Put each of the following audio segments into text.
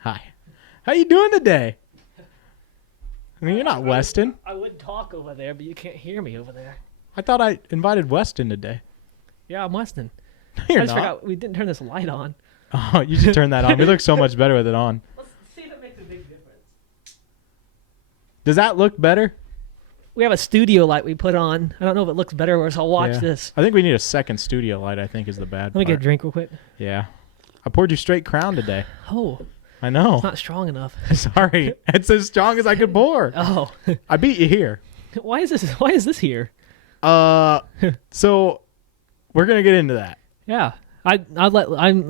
Hi. How you doing today? I mean, you're not Weston. I would talk over there, but you can't hear me over there. I thought I invited Weston today. Yeah, I'm Weston. No, you're I just not. forgot we didn't turn this light on. Oh, you should turn that on. We look so much better with it on. Let's see if it makes a big difference. Does that look better? We have a studio light we put on. I don't know if it looks better or so I'll watch Yeah. this. I think we need a second studio light, I think, is the bad Let me part. get a drink real quick. Yeah. I poured you straight Crown today. Oh, I know. it's not strong enough. Sorry. It's as strong as I could pour. Oh, I beat you here. why is this here? So we're going to get into that. Yeah, I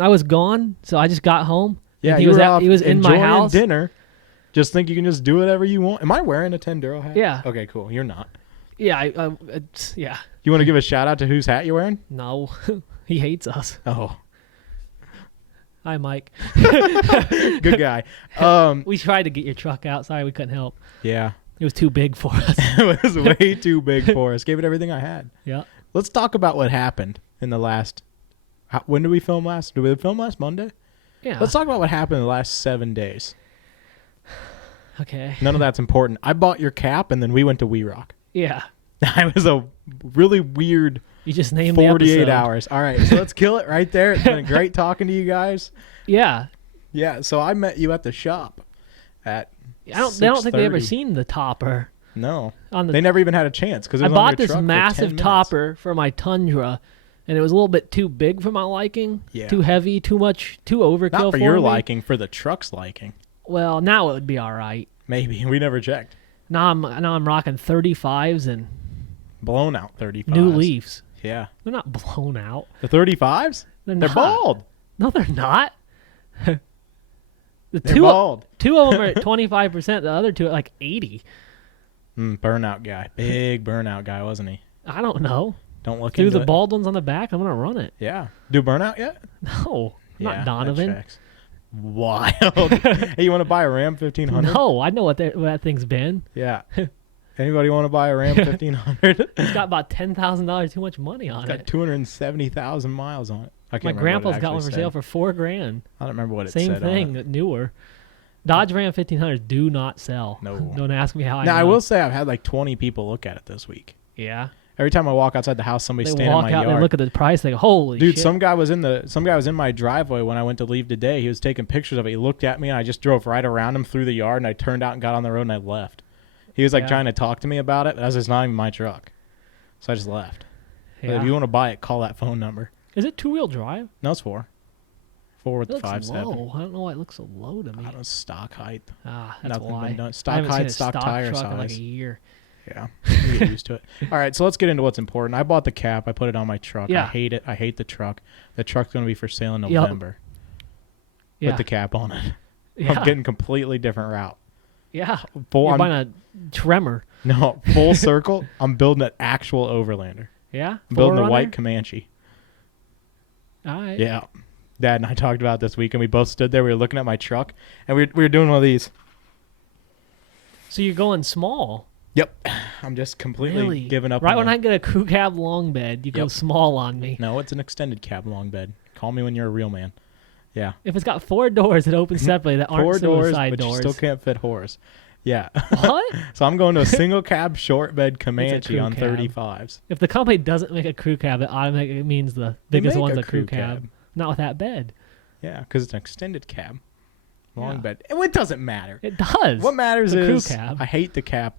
was gone, so I just got home. Yeah, and he was he was in my enjoying house. dinner. Just think you can just do whatever you want. Am I wearing a Tendero hat? Yeah. Okay, cool. You're not. Yeah, yeah. You want to give a shout out to whose hat you're wearing? No, he hates us. Oh, Hi, Mike. good guy. We tried to get your truck out. Sorry, we couldn't help. Yeah. It was too big for us. It was way too big for us. Gave it everything I had. Yeah. Let's talk about what happened in the last. When did we film last? Did we film last Monday? Yeah. Let's talk about what happened in the last 7 days. Okay. None of that's important. I bought your cap, and then we went to We Rock. Yeah. That was a really weird You just named 48 the episode. hours. All right, so let's kill it right there. It's been great talking to you guys. Yeah. Yeah, so I met you at the shop at They don't think they ever 6:30. seen the topper. No. On the, They never even had a chance because I bought this massive topper for my Tundra, and it was a little bit too big for my liking. Yeah. Too heavy, too much, too overkill Not for for your me. liking, for the truck's liking. Well, now it would be all right. Maybe. We never checked. Now I'm rocking 35s and Blown out 35s. new Leafs. Yeah. They're not blown out. The 35s? They're They're not. bald. No, they're not. The They're two bald. two of them are at 25%. The other two are like 80. Burnout guy. Big burnout guy, wasn't he? I don't know. Don't look Do into the it. bald ones on the back? I'm gonna run it. Yeah. Do burnout yet? No, I'm Yeah, not that Donovan. checks. Wild. Hey, you want to buy a Ram 1500? No, I know what that thing's been. Yeah. Anybody want to buy a Ram 1500? It's got about $10,000 too much money on It's got it. 270,000 miles on it. I can't My remember what it grandpa's got one actually for sale said. for $4,000. I don't remember what it Same said on thing, it. newer. Dodge Ram 1500s do not sell. No. Don't ask me how I Now, know. I will say I've had like 20 people look at it this week. Yeah. Every time I walk outside the house, somebody's They standing in walk my out, yard. they look at the price, they go, holy Dude, shit. some guy was in my driveway when I went to leave today. He was taking pictures of it. He looked at me, and I just drove right around him through the yard, and I turned out and got on the road, and I left. He was like Yeah. trying to talk to me about it, but that was just not even my truck. So I just left. But Yeah. if you want to buy it, call that phone number. Is it two-wheel drive? No, it's 4. 4 with It the looks 5.7. low. I don't know why it looks so low to me. I don't know, stock height. Ah, that's Nothing why. been done. I Stock haven't seen height, a stock tire truck in like size. a year. Yeah, you get used to it. All right, so let's get into what's important. I bought the cap. I put it on my truck. Yeah. I hate it. I hate the truck. The truck's going to be for sale in Yep. November Yeah. with the cap on it. yeah. I'm getting completely different route. Yeah. Full, You're I'm, buying a Tremor. no, full circle. I'm building an actual Overlander. Yeah? I'm building a 4Runner? white Comanche. All right. Yeah. Dad and I talked about it this week, and we both stood there. We were looking at my truck, and we were doing one of these. So you're going small. Yep. I'm just completely Really? giving up. Right on when the- I get a crew cab long bed, you go Yep. small on me. No, it's an extended cab long bed. Call me when you're a real man. Yeah. If it's got 4 doors that open separately that aren't 4 doors, suicide but doors. you still can't fit horse. Yeah. What? So I'm going to a single cab short bed Comanche crew on cab. 35s. If the company doesn't make a crew cab, it automatically means the They biggest make one's a a crew crew cab. cab. Not with that bed. Yeah, because it's an extended cab. Long Yeah. bed. And it doesn't matter. It does. What matters The crew is cab. I hate the cap,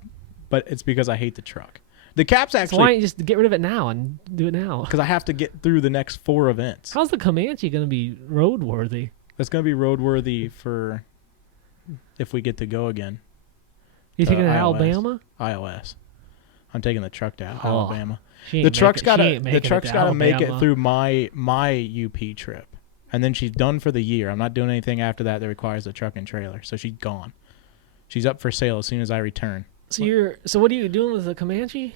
but it's because I hate the truck. The cap's So why actually don't you just get rid of it now and do it now? because I have to get through the next 4 events. How's the Comanche going to be roadworthy? It's going to be roadworthy for if we get to go again. You taking it to iOS. Alabama? iOS. I'm taking the truck to Oh, Alabama. She ain't The make truck's it- got she to ain't the making truck's to got to make it Alabama. through my UP trip, and then she's done for the year. I'm not doing anything after that requires a truck and trailer, so she's gone. She's up for sale as soon as I return. So what are you doing with the Comanche?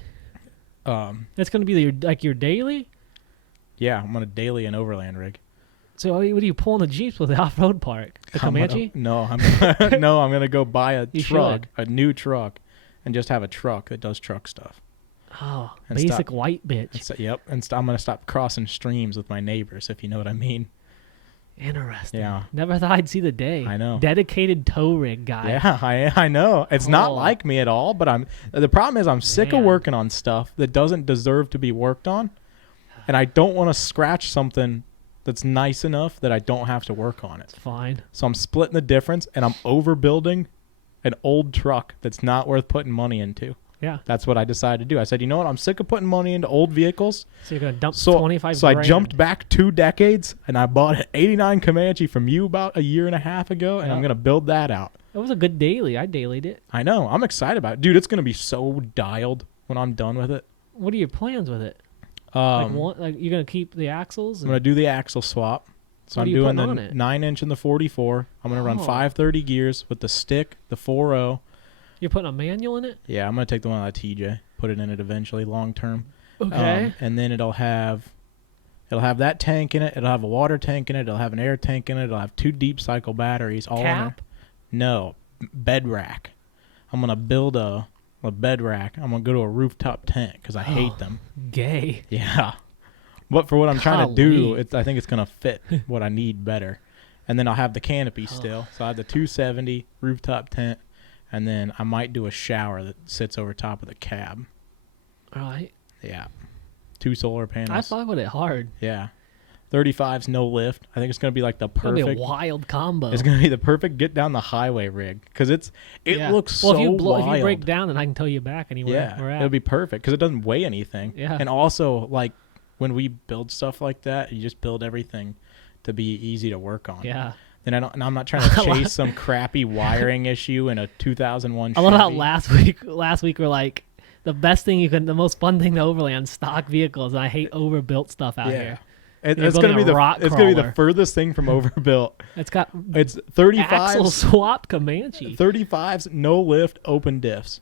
That's going to be your daily. Yeah, I'm on a daily and overland rig. So what are you pulling the Jeeps with the off-road park? The Comanche? I'm gonna go buy a You truck, should. a new truck, and just have a truck that does truck stuff. Oh, And basic stop. white bitch. Yep, and I'm gonna stop crossing streams with my neighbors, if you know what I mean. Interesting. Yeah. Never thought I'd see the day. I know. Dedicated tow rig guy. Yeah, I know. It's not like me at all, but the problem is I'm sick of working on stuff that doesn't deserve to be worked on, and I don't want to scratch something that's nice enough that I don't have to work on it. It's fine. So I'm splitting the difference, and I'm overbuilding an old truck that's not worth putting money into. Yeah. That's what I decided to do. I said, you know what? I'm sick of putting money into old vehicles. So you're going to dump 25 So grand. I jumped back 2 decades, and I bought an 89 Comanche from you about a year and a half ago, and I'm going to build that out. It was a good daily. I dailied it. I know. I'm excited about it. Dude, it's going to be so dialed when I'm done with it. What are your plans with it? Like you're going to keep the axles? I'm going to do the axle swap. So I'm doing the 9-inch and the 44. I'm going to run 530 gears with the stick, the 4.0. You're putting a manual in it? Yeah, I'm going to take the one out of TJ, put it in it eventually, long term. Okay. And then it'll have that tank in it. It'll have a water tank in it. It'll have an air tank in it. It'll have 2 deep cycle batteries. All in there. No, bed rack. I'm going to build a bed rack. I'm going to go to a rooftop tent because I hate them. Gay. Yeah. But for what I'm trying to do, I think it's going to fit what I need better. And then I'll have the canopy still. So I have the 270 rooftop tent. And then I might do a shower that sits over top of the cab. All right. Yeah. 2 solar panels. I fuck with it hard. Yeah. 35's no lift. I think it's going to be like the perfect. It's going to be a wild combo. It's going to be the perfect get down the highway rig. Because it looks so wild. If you break down, then I can tow you back anywhere we're at. It'll be perfect because it doesn't weigh anything. Yeah. And also, like, when we build stuff like that, you just build everything to be easy to work on. Yeah. And I'm not trying to chase some crappy wiring issue in a 2001 Chevy. I love how last week we're like, the most fun thing to overland stock vehicles, and I hate overbuilt stuff out here. It's gonna be the furthest thing from overbuilt. It's 35 axle swapped Comanche. 35's no lift open diffs.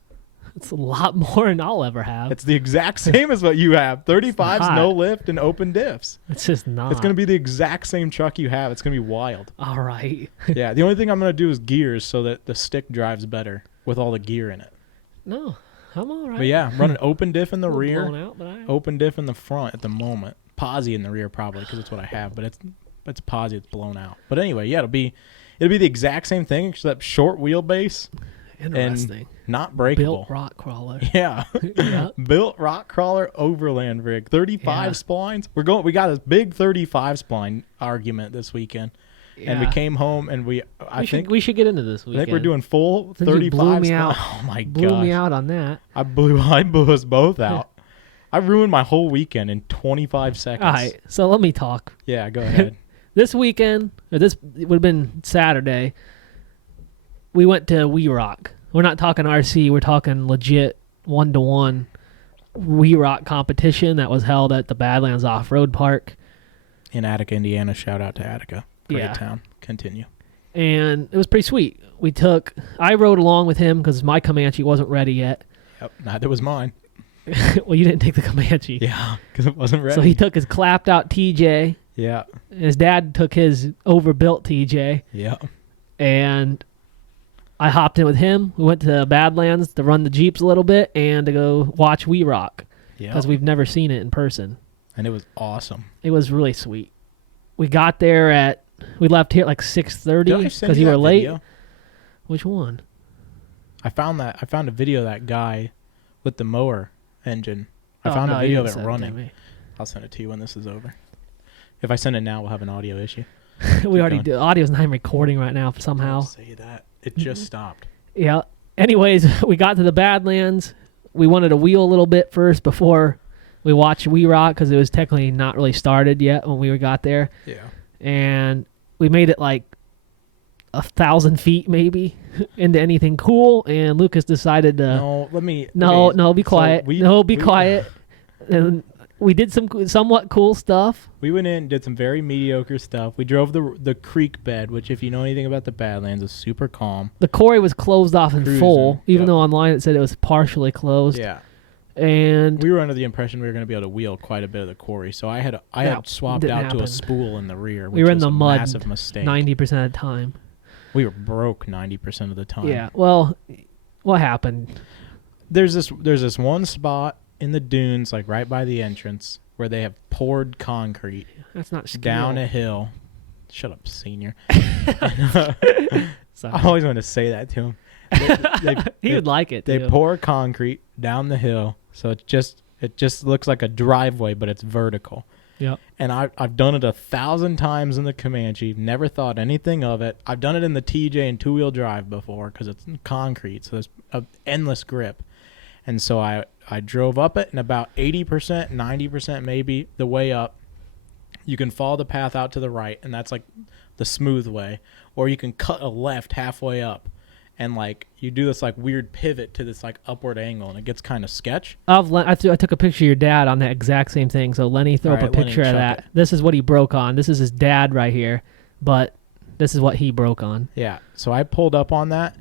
It's a lot more than I'll ever have. It's the exact same as what you have. 35's no lift and open diffs. It's just not. It's going to be the exact same truck you have. It's going to be wild. All right. Yeah, the only thing I'm going to do is gears so that the stick drives better with all the gear in it. No, I'm all right. But yeah, run an open diff in the rear, blown out, but open diff in the front at the moment. Posi in the rear probably because it's what I have, but it's posi that's blown out. But anyway, yeah, it'll be the exact same thing except short wheelbase. Interesting. And not breakable. Built rock crawler. Yeah. Yeah. Built rock crawler overland rig. 35 splines. We got a big 35 spline argument this weekend. Yeah. And we came home and we should get into this weekend. I think we're doing full 35 blew me out. Oh my god. Blew me out on that. I blew us both out. I ruined my whole weekend in 25 seconds. All right. So let me talk. Yeah, go ahead. This weekend, it would have been Saturday, we went to We Rock. We're not talking RC. We're talking legit 1-to-1 We Rock competition that was held at the Badlands Off-Road Park. In Attica, Indiana. Shout out to Attica. Great town. Continue. And it was pretty sweet. I rode along with him because my Comanche wasn't ready yet. Yep, neither was mine. Well, you didn't take the Comanche. Yeah, because it wasn't ready. So he took his clapped out TJ. Yeah. And his dad took his overbuilt TJ. Yeah. And I hopped in with him. We went to Badlands to run the Jeeps a little bit and to go watch We Rock. Because we've never seen it in person. And it was awesome. It was really sweet. We got there we left here at like 6:30 because you were late. Video? Which one? I found a video of that guy with the mower engine. I found a video of it running. I'll send it to you when this is over. If I send it now, we'll have an audio issue. We already do. Audio's not even recording right now somehow. Don't say that. It just stopped. Yeah. Anyways, we got to the Badlands. We wanted to wheel a little bit first before we watched We Rock because it was technically not really started yet when we got there. Yeah. And we made it like 1,000 feet maybe into anything cool, and Lucas decided to be quiet. Be quiet. And we did some somewhat cool stuff. We went in, did some very mediocre stuff. We drove the creek bed, which if you know anything about the Badlands is super calm. The quarry was closed off in full, even though online it said it was partially closed. Yeah. And we were under the impression we were going to be able to wheel quite a bit of the quarry, so I had swapped out to a spool in the rear, which we were in was the mud massive mistake. 90% of the time. We were broke 90% of the time. Yeah. Well, what happened? There's this one spot in the dunes, like right by the entrance, where they have poured concrete. That's not skill. Down a hill, Shut up, senior. I always want to say that to him. He would like it. They pour concrete down the hill, so it just looks like a driveway, but it's vertical. Yep. And I've done it 1,000 times in the Comanche. Never thought anything of it. I've done it in the TJ and two-wheel drive before because it's concrete, so there's an endless grip. And so I drove up it, and about 80%, 90% maybe the way up, you can follow the path out to the right, and that's like the smooth way, or you can cut a left halfway up. And, like, you do this, like, weird pivot to this, like, upward angle, and it gets kind of sketch. I took a picture of your dad on that exact same thing. So, Lenny, throw up a picture of that. This is what he broke on. This is his dad right here. But this is what he broke on. Yeah. So, I pulled up on that,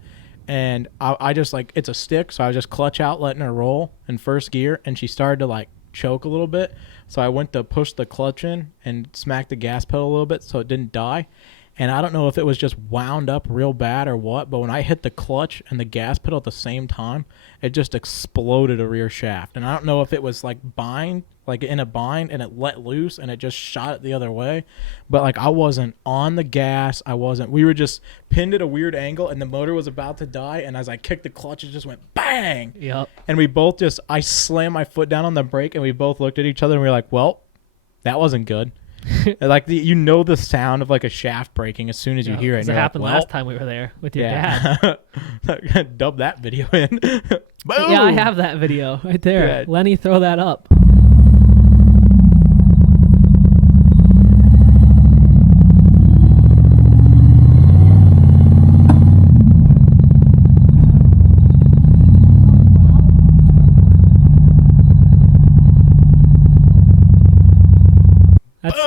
and I just, like, it's a stick, so I was just clutch out, letting her roll in first gear, and she started to, like, choke a little bit. So, I went to push the clutch in and smack the gas pedal a little bit so it didn't die. And I don't know if it was just wound up real bad or what, but when I hit the clutch and the gas pedal at the same time, it just exploded a rear shaft. And I don't know if it was like in a bind, and it let loose and it just shot it the other way. But like I wasn't on the gas. We were just pinned at a weird angle, and the motor was about to die. And as I kicked the clutch, it just went bang. Yep. And I slammed my foot down on the brake, and we both looked at each other and we were like, well, that wasn't good. Like the sound of like a shaft breaking as soon as you hear it. It happened last time we were there with your dad. Dub that video in. Boom! Yeah, I have that video right there. Yeah. Lenny, throw that up.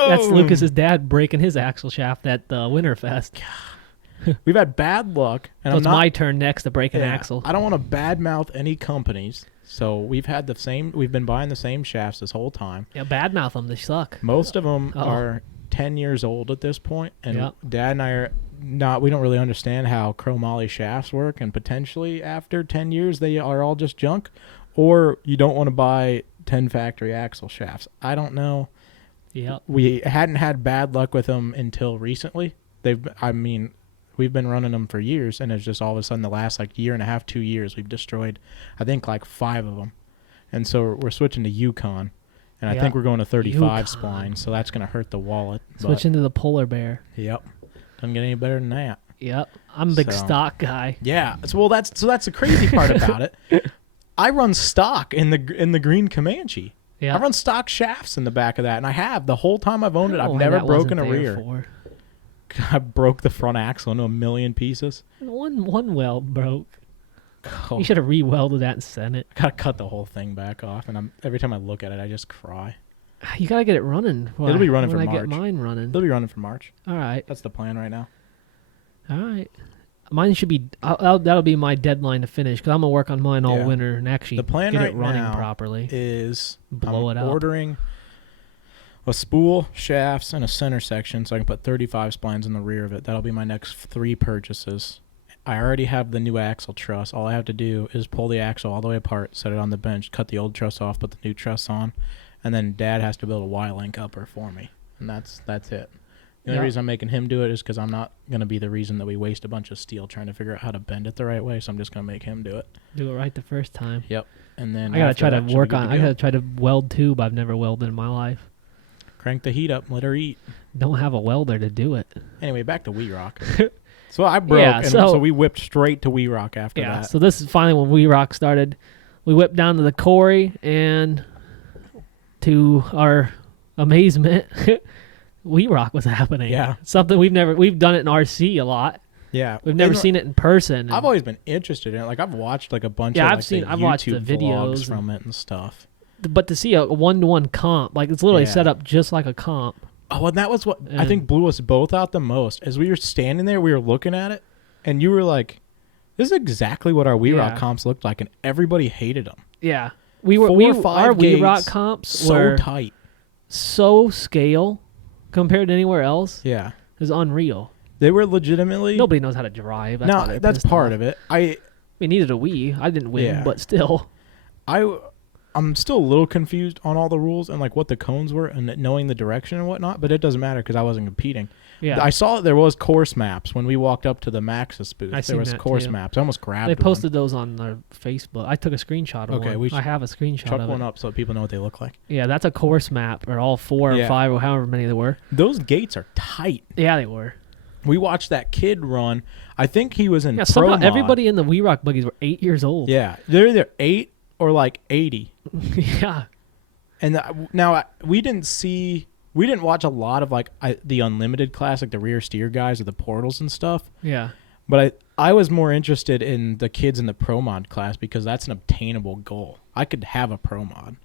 That's Lucas's dad breaking his axle shaft at the Winterfest. We've had bad luck. And so it's my turn next to break an axle. I don't want to badmouth any companies. So we've been buying the same shafts this whole time. Yeah, badmouth them. They suck. Most of them are 10 years old at this point. And Dad and I we don't really understand how chromoly shafts work. And potentially after 10 years, they are all just junk. Or you don't want to buy 10 factory axle shafts. I don't know. Yeah, we hadn't had bad luck with them until recently. We've been running them for years, and it's just all of a sudden the last like year and a half, 2 years, we've destroyed, I think, like 5 of them. And so we're switching to Yukon, and I think we're going to 35 spline, so that's going to hurt the wallet. Switching to the Polar Bear. Yep, doesn't get any better than that. Yep, I'm a big stock guy. Yeah, that's the crazy part about it. I run stock in the green Comanche. Yeah. I run stock shafts in the back of that, and I have the whole time I've owned it. I've never broken a rear. I broke the front axle into a million pieces. One weld broke. You should have re-welded that and sent it. I gotta cut the whole thing back off, and every time I look at it, I just cry. You gotta get it running. It'll be running for March. March. Get mine running. It'll be running for March. All right. That's the plan right now. All right. Mine should be. That'll be my deadline to finish because I'm gonna work on mine all winter and actually get it running properly. Is blow it up. Ordering a spool, shafts, and a center section so I can put 35 splines in the rear of it. That'll be my next 3 purchases. I already have the new axle truss. All I have to do is pull the axle all the way apart, set it on the bench, cut the old truss off, put the new truss on, and then Dad has to build a Y-link upper for me, and that's it. The only reason I'm making him do it is because I'm not going to be the reason that we waste a bunch of steel trying to figure out how to bend it the right way, so I'm just going to make him do it. Do it right the first time. Yep. And then I got to try to work on I got to try to weld tube. I've never welded in my life. Crank the heat up and let her eat. Don't have a welder to do it. Anyway, back to Wee Rock. So I broke, so we whipped straight to Wee Rock after that. Yeah, so this is finally when Wee Rock started. We whipped down to the quarry, and to our amazement, Wee Rock was happening. Yeah. Something we've done it in RC a lot. Yeah. We've never seen it in person. I've always been interested in it. Like I've watched like a bunch of I've watched the videos from it and stuff. But to see a 1-to-1 comp, like it's literally set up just like a comp. Oh, and that was what I think blew us both out the most. As we were standing there, we were looking at it, and you were like, this is exactly what our Wee Rock comps looked like, and everybody hated them. Yeah. Our Wee Rock comps were tight. So scale compared to anywhere else. Yeah. It was unreal. They were legitimately... Nobody knows how to drive. That's part of it. We needed a Wii. I didn't win, but still. I I'm still a little confused on all the rules and like what the cones were and knowing the direction and whatnot, but it doesn't matter because I wasn't competing. Yeah. I saw there was course maps when we walked up to the Maxxis booth. There was course maps. I almost grabbed They posted those on their Facebook. I took a screenshot of one. I have a screenshot of it. Chuck one up so people know what they look like. Yeah, that's a course map, or all 4 or 5 or however many there were. Those gates are tight. Yeah, they were. We watched that kid run. I think he was in pro mod. Everybody in the We Rock buggies were 8 years old. Yeah, they're either 8 or like 80. Yeah. And now we didn't watch a lot of like the Unlimited class, like the rear steer guys or the portals and stuff. Yeah. But I was more interested in the kids in the pro mod class because that's an obtainable goal. I could have a pro mod.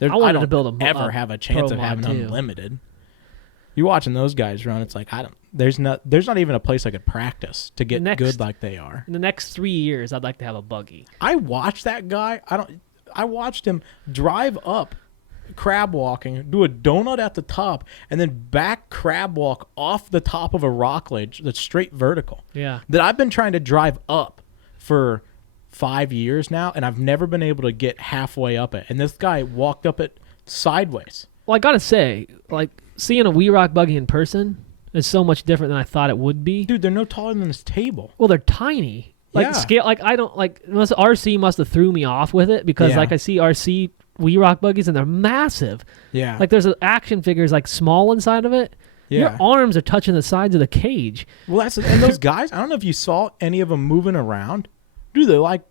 I wanted to build ever have a chance of having Unlimited. You watching those guys run, it's like there's not even a place I could practice to get good like they are. In the next 3 years, I'd like to have a buggy. I watched that guy. I watched him drive up crab walking, do a donut at the top, and then back crab walk off the top of a rock ledge that's straight vertical. Yeah. That I've been trying to drive up for 5 years now, and I've never been able to get halfway up it. And this guy walked up it sideways. Well, I gotta say, like, seeing a We Rock buggy in person is so much different than I thought it would be. Dude, they're no taller than this table. Well, they're tiny. Like scale. Like I don't like. RC must have threw me off with it because like I see RC We Rock buggies and they're massive. Yeah. Like there's action figures like small inside of it. Yeah. Your arms are touching the sides of the cage. Well, and those guys. I don't know if you saw any of them moving around. Dude, they're like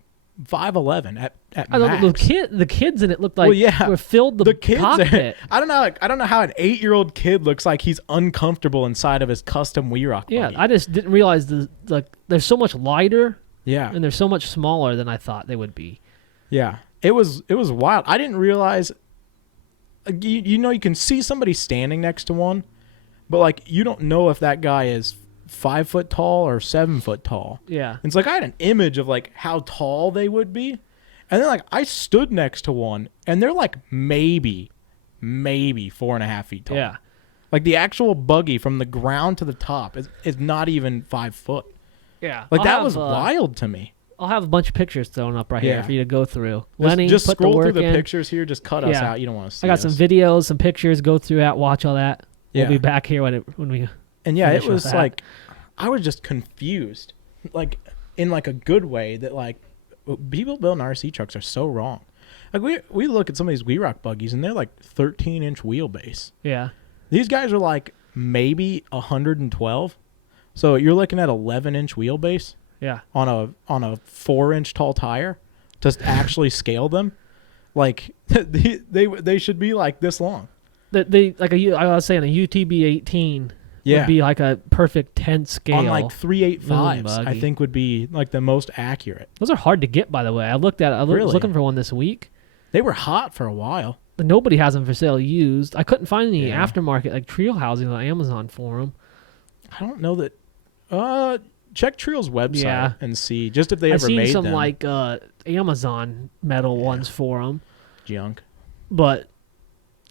5'11" at max. The kids in it looked like were filled the cockpit. I don't know how an 8-year-old kid looks like he's uncomfortable inside of his custom We Rock buggy. Yeah, I just didn't realize they're so much lighter. Yeah. And they're so much smaller than I thought they would be. Yeah. It was wild. I didn't realize you can see somebody standing next to one, but like you don't know if that guy is 5 foot tall or 7 foot tall. Yeah. And it's like I had an image of like how tall they would be. And then like I stood next to one and they're like maybe 4.5 feet tall. Yeah. Like the actual buggy from the ground to the top is not even 5 foot. Yeah. Like that was wild to me. I'll have a bunch of pictures thrown up right here for you to go through. Lenny, just put scroll the work through the in. pictures here. Just cut us out. You don't want to see I got some videos, some pictures. Go through that. Watch all that. We'll be back here when we. And it was like, I was just confused, like in like a good way that like people building RC trucks are so wrong. Like we look at some of these We Rock buggies and they're like 13-inch wheelbase. Yeah. These guys are like maybe 112. So you're looking at 11-inch wheelbase. Yeah. On a 4-inch tall tire to actually scale them. Like they should be like this long. I was saying a UTB 18 would be like a perfect 10 scale. On like 385s, I think would be like the most accurate. Those are hard to get, by the way. I was looking for one this week. They were hot for a while. But nobody has them for sale used. I couldn't find any aftermarket like Trio housing on Amazon for them. I don't know that. Check Trio's website and see just if they ever made them. I've seen some like Amazon metal ones for them. Junk. But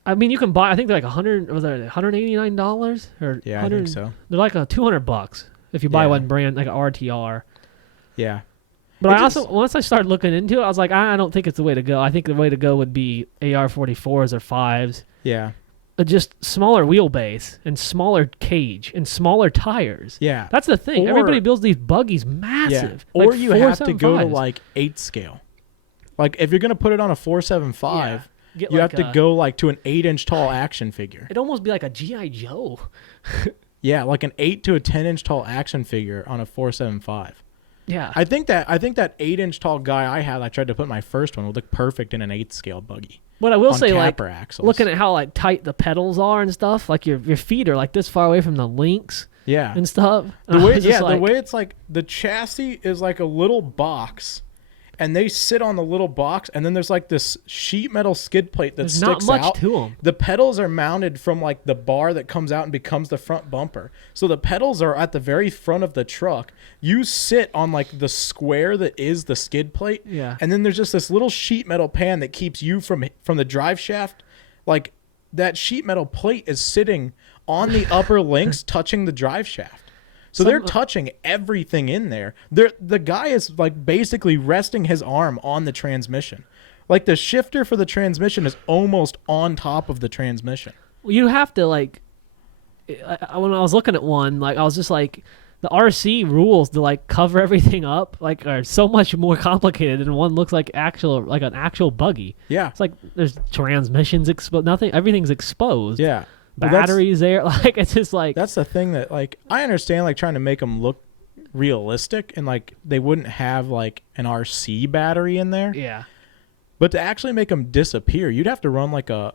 I mean, you can buy. I think they're like $189 or I think so. They're like $200 if you buy one brand like an RTR. Yeah. But once I started looking into it, I was like, I don't think it's the way to go. I think the way to go would be AR-44s or 5s. Yeah. Just smaller wheelbase and smaller cage and smaller tires. Yeah. That's the thing. Everybody builds these buggies massive. Yeah. Or you have to go to like 8 scale. Like if you're going to put it on a 475, you have to go like to an 8-inch tall action figure. It'd almost be like a G.I. Joe. Yeah, like an 8 to a 10-inch tall action figure on a 475. Yeah. I think that 8-inch tall guy I tried to put my first one would look perfect in an 8 scale buggy. But I will say, like, axles. Looking at how like tight the pedals are and stuff, like your feet are like this far away from the links. Yeah. And stuff. The way it's like the chassis is like a little box, and they sit on the little box, and then there's like this sheet metal skid plate that sticks out. There's not much to them. The pedals are mounted from like the bar that comes out and becomes the front bumper. So the pedals are at the very front of the truck. You sit on like the square that is the skid plate. Yeah. And then there's just this little sheet metal pan that keeps you from the drive shaft. Like that sheet metal plate is sitting on the upper links touching the drive shaft. So they're touching everything in there. The guy is like basically resting his arm on the transmission. Like the shifter for the transmission is almost on top of the transmission. You have to like. When I was looking at one, like I was just like, the RC rules to like cover everything up like are so much more complicated, and one looks like an actual buggy. Yeah, it's like there's transmissions exposed, everything's exposed. Yeah, batteries there, like it's just like that's the thing that like I understand like trying to make them look realistic, and like they wouldn't have like an RC battery in there. Yeah, but to actually make them disappear, you'd have to run like a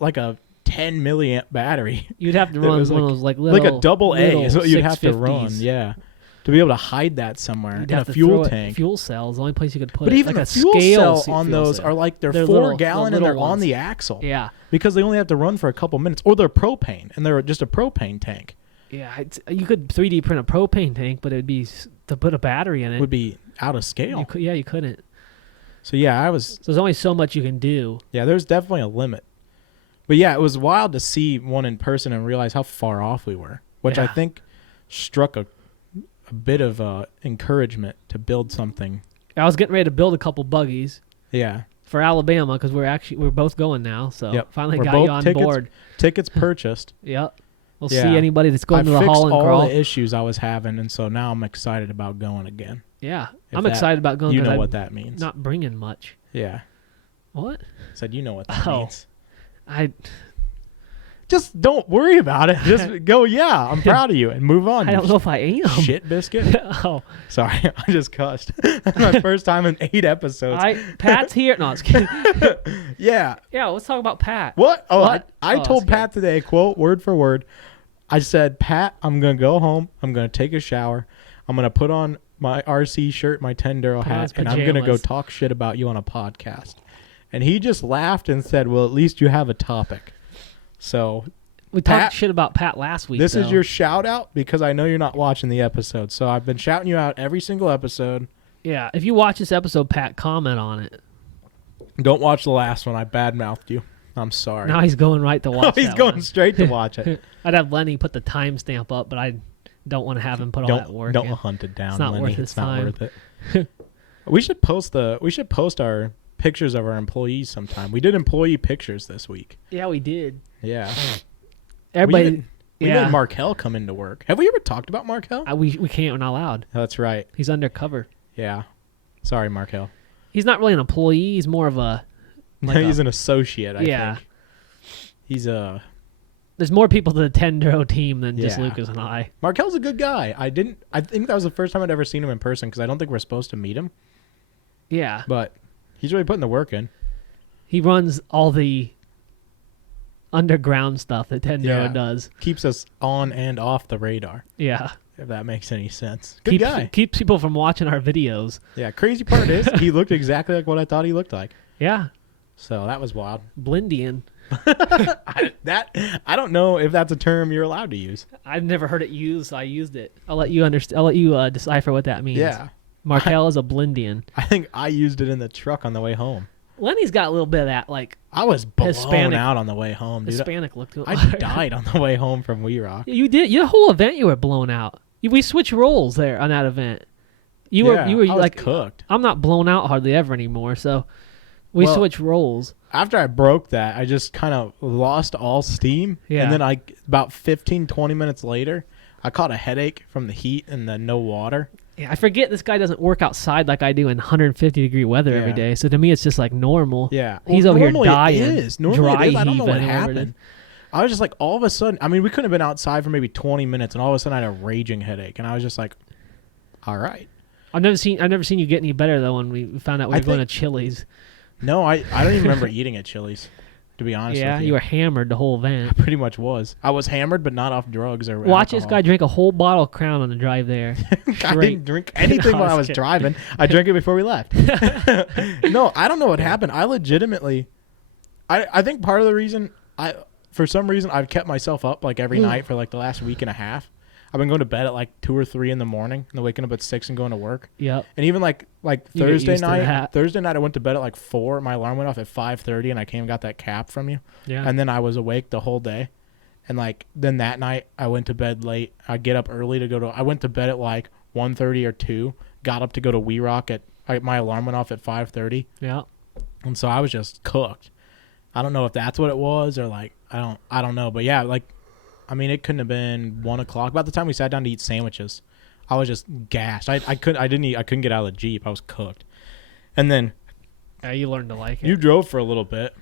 like a 10 milliamp battery. You'd have to run one of those like a double A is what you'd have to run. Yeah, to be able to hide that somewhere in a fuel tank. Fuel cells, the only place you could put it. But even like the fuel cell on those are like they're 4 gallon and they're on the axle. Yeah, because they only have to run for a couple minutes, or they're propane and they're just a propane tank. Yeah, you could 3D print a propane tank, but it'd be to put a battery in it would be out of scale. You couldn't. So yeah, So there's only so much you can do. Yeah, there's definitely a limit. But yeah, it was wild to see one in person and realize how far off we were, which I think struck a bit of encouragement to build something. I was getting ready to build a couple buggies. Yeah. For Alabama, because we're both going now, so finally we're got you on board. Tickets purchased. Yep. We'll see anybody that's going to the Hall and Crawl. I fixed all the issues I was having, and so now I'm excited about going again. Yeah, I'm excited about going. You know what that means. Not bringing much. Yeah. What? I said you know what that means. I just don't worry about it. Just go, yeah, I'm proud of you, and move on. I don't know if I am. Shit biscuit. Oh. Sorry, I just cussed. That's my first time in 8 episodes. Pat's here. No, I was kidding. Yeah. Yeah, let's talk about Pat. What? Oh, what? I told Pat today, quote, word for word, I said, Pat, I'm going to go home. I'm going to take a shower. I'm going to put on my RC shirt, my Tendero hat, and I'm going to go talk shit about you on a podcast. And he just laughed and said, well, at least you have a topic. So we talked shit about Pat last week. This is your shout out because I know you're not watching the episode. So I've been shouting you out every single episode. Yeah. If you watch this episode, Pat, comment on it. Don't watch the last one. I badmouthed you. I'm sorry. Now he's going right to watch it. He's going straight to watch it. I'd have Lenny put the timestamp up, but I don't want to have him put all that work. Don't hunt it down, it's not Lenny. Worth his time. Not worth it. We should post our pictures of our employees sometime. We did employee pictures this week. Yeah, we did. Yeah. Everybody. We made Markel come into work. Have we ever talked about Markel? We can't. We're not allowed. That's right. He's undercover. Yeah. Sorry, Markel. He's not really an employee. He's more of a. He's an associate. I think. He's a. There's more people to the Tendero team than just Lucas and I. Markel's a good guy. I think that was the first time I'd ever seen him in person because I don't think we're supposed to meet him. Yeah. But he's really putting the work in. He runs all the underground stuff that Tendero does. Keeps us on and off the radar. Yeah. If that makes any sense. Good guy. Keeps people from watching our videos. Yeah. Crazy part is he looked exactly like what I thought he looked like. Yeah. So that was wild. Blindian. I don't know if that's a term you're allowed to use. I've never heard it used, so I used it. I'll let you decipher what that means. Yeah. Markel is a Blindian. I think I used it in the truck on the way home. Lenny's got a little bit of that, like I was blown out on the way home, dude. Hispanic look to it. I died on the way home from We Rock. You did. Your whole event, you were blown out. We switched roles there on that event. You were like cooked. I'm not blown out hardly ever anymore, so we switched roles. After I broke that, I just kind of lost all steam. Yeah. And then about 15, 20 minutes later, I caught a headache from the heat and the no water. Yeah, I forget this guy doesn't work outside like I do in 150-degree weather every day. So to me, it's just like normal. Yeah. He's over here dying. It is. Normally it is. I don't know what happened. I was just like, all of a sudden, I mean, we couldn't have been outside for maybe 20 minutes, and all of a sudden I had a raging headache. And I was just like, all right. I've never seen you get any better, though, when we found out we were going to Chili's. No, I don't even remember eating at Chili's, to be honest with you. Yeah, you were hammered the whole event. I pretty much was. I was hammered, but not off drugs or Watch alcohol. This guy drink a whole bottle of Crown on the drive there. I didn't drink anything while I was driving. I drank it before we left. No, I don't know what happened. I legitimately, I think part of the reason, for some reason, I've kept myself up like every night for like the last week and a half. I've been going to bed at like 2 or 3 in the morning and then waking up at 6 and going to work. Yep. And even like Thursday night I went to bed at like 4. My alarm went off at 5:30 and I came and got that cap from you. Yeah. And then I was awake the whole day. And like then that night I went to bed late. I get up early to go to. I went to bed at like 1:30 or 2. Got up to go to We Rock at. My alarm went off at 5:30. Yeah. And so I was just cooked. I don't know if that's what it was or like I don't know. But yeah, like I mean it couldn't have been 1 o'clock. By the time we sat down to eat sandwiches, I was just gassed. I couldn't get out of the Jeep. I was cooked. And then you learned to like it. You drove for a little bit.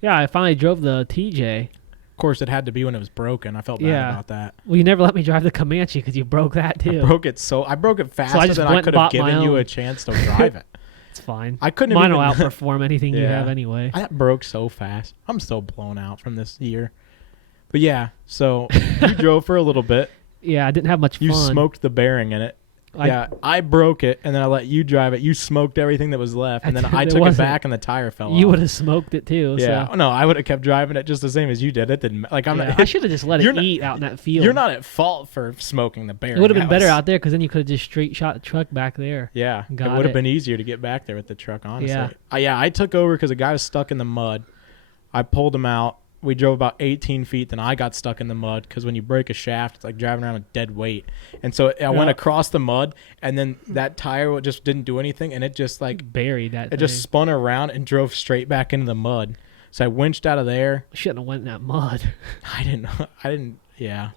Yeah, I finally drove the TJ. Of course, it had to be when it was broken. I felt bad about that. Well, you never let me drive the Comanche because you broke that too. I broke it faster than I could have given you a chance to drive it. It's fine. I couldn't. Mine will outperform anything you have anyway. That broke so fast. I'm still blown out from this year. But yeah, so you drove for a little bit. Yeah, I didn't have much fun. You smoked the bearing in it. I broke it, and then I let you drive it. You smoked everything that was left, and then I took it back, and the tire fell off. You would have smoked it, too. Yeah. So. No, I would have kept driving it just the same as you did. It didn't like. I should have just let it eat out in that field. You're not at fault for smoking the bearing. It would have been better out there, because then you could have just straight shot the truck back there. Yeah. It would have been easier to get back there with the truck, honestly. Yeah. I took over because the guy was stuck in the mud. I pulled him out. We drove about 18 feet, then I got stuck in the mud because when you break a shaft, it's like driving around a dead weight. And so I went across the mud, and then that tire just didn't do anything, and it just like buried that. It just spun around and drove straight back into the mud. So I winched out of there. Shouldn't have went in that mud. I didn't. Yeah,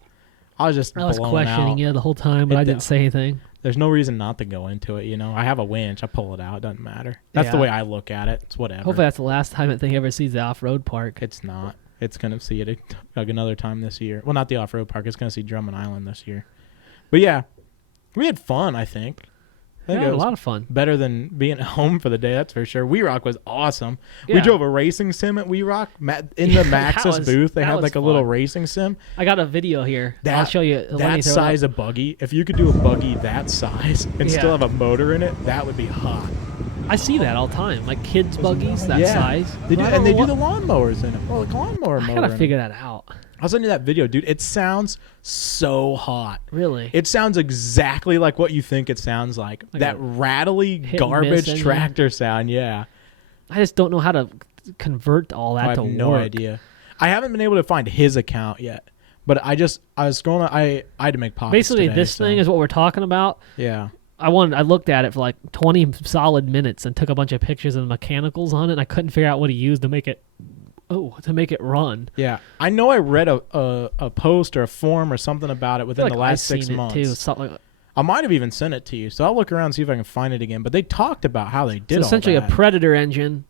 I was just. I was questioning you the whole time, but I didn't say anything. There's no reason not to go into it, you know. I have a winch. I pull it out. It doesn't matter. That's the way I look at it. It's whatever. Hopefully that's the last time that thing ever sees the off-road park. It's not. It's going to see it like another time this year. Well, not the off-road park. It's going to see Drummond Island this year. But, yeah, we had fun, I think. I think it was a lot of fun. Better than being at home for the day, that's for sure. We Rock was awesome. Yeah. We drove a racing sim at We Rock. In the Maxxis booth, they had like a little racing sim. I got a video here. I'll show you. That size of buggy, if you could do a buggy that size and still have a motor in it, that would be hot. I see that all the time, like kids' buggies that size. They do, and they do the lawnmowers in it. Well, the lawnmower motor. I gotta figure that out. I'll send you that video, dude. It sounds so hot. Really? It sounds exactly like what you think it sounds like that rattly garbage tractor sound. Yeah. I just don't know how to convert all that to work. I have no idea. I haven't been able to find his account yet, but I was scrolling. I had to make pockets. Basically, today, this thing is what we're talking about. Yeah. I looked at it for like 20 solid minutes and took a bunch of pictures of the mechanicals on it, and I couldn't figure out what he used to make it run. Yeah. I know I read a post or a forum or something about it within the last 6 months. Too, something like I might have even sent it to you, so I'll look around and see if I can find it again. But they talked about how they did all that. It's essentially a Predator engine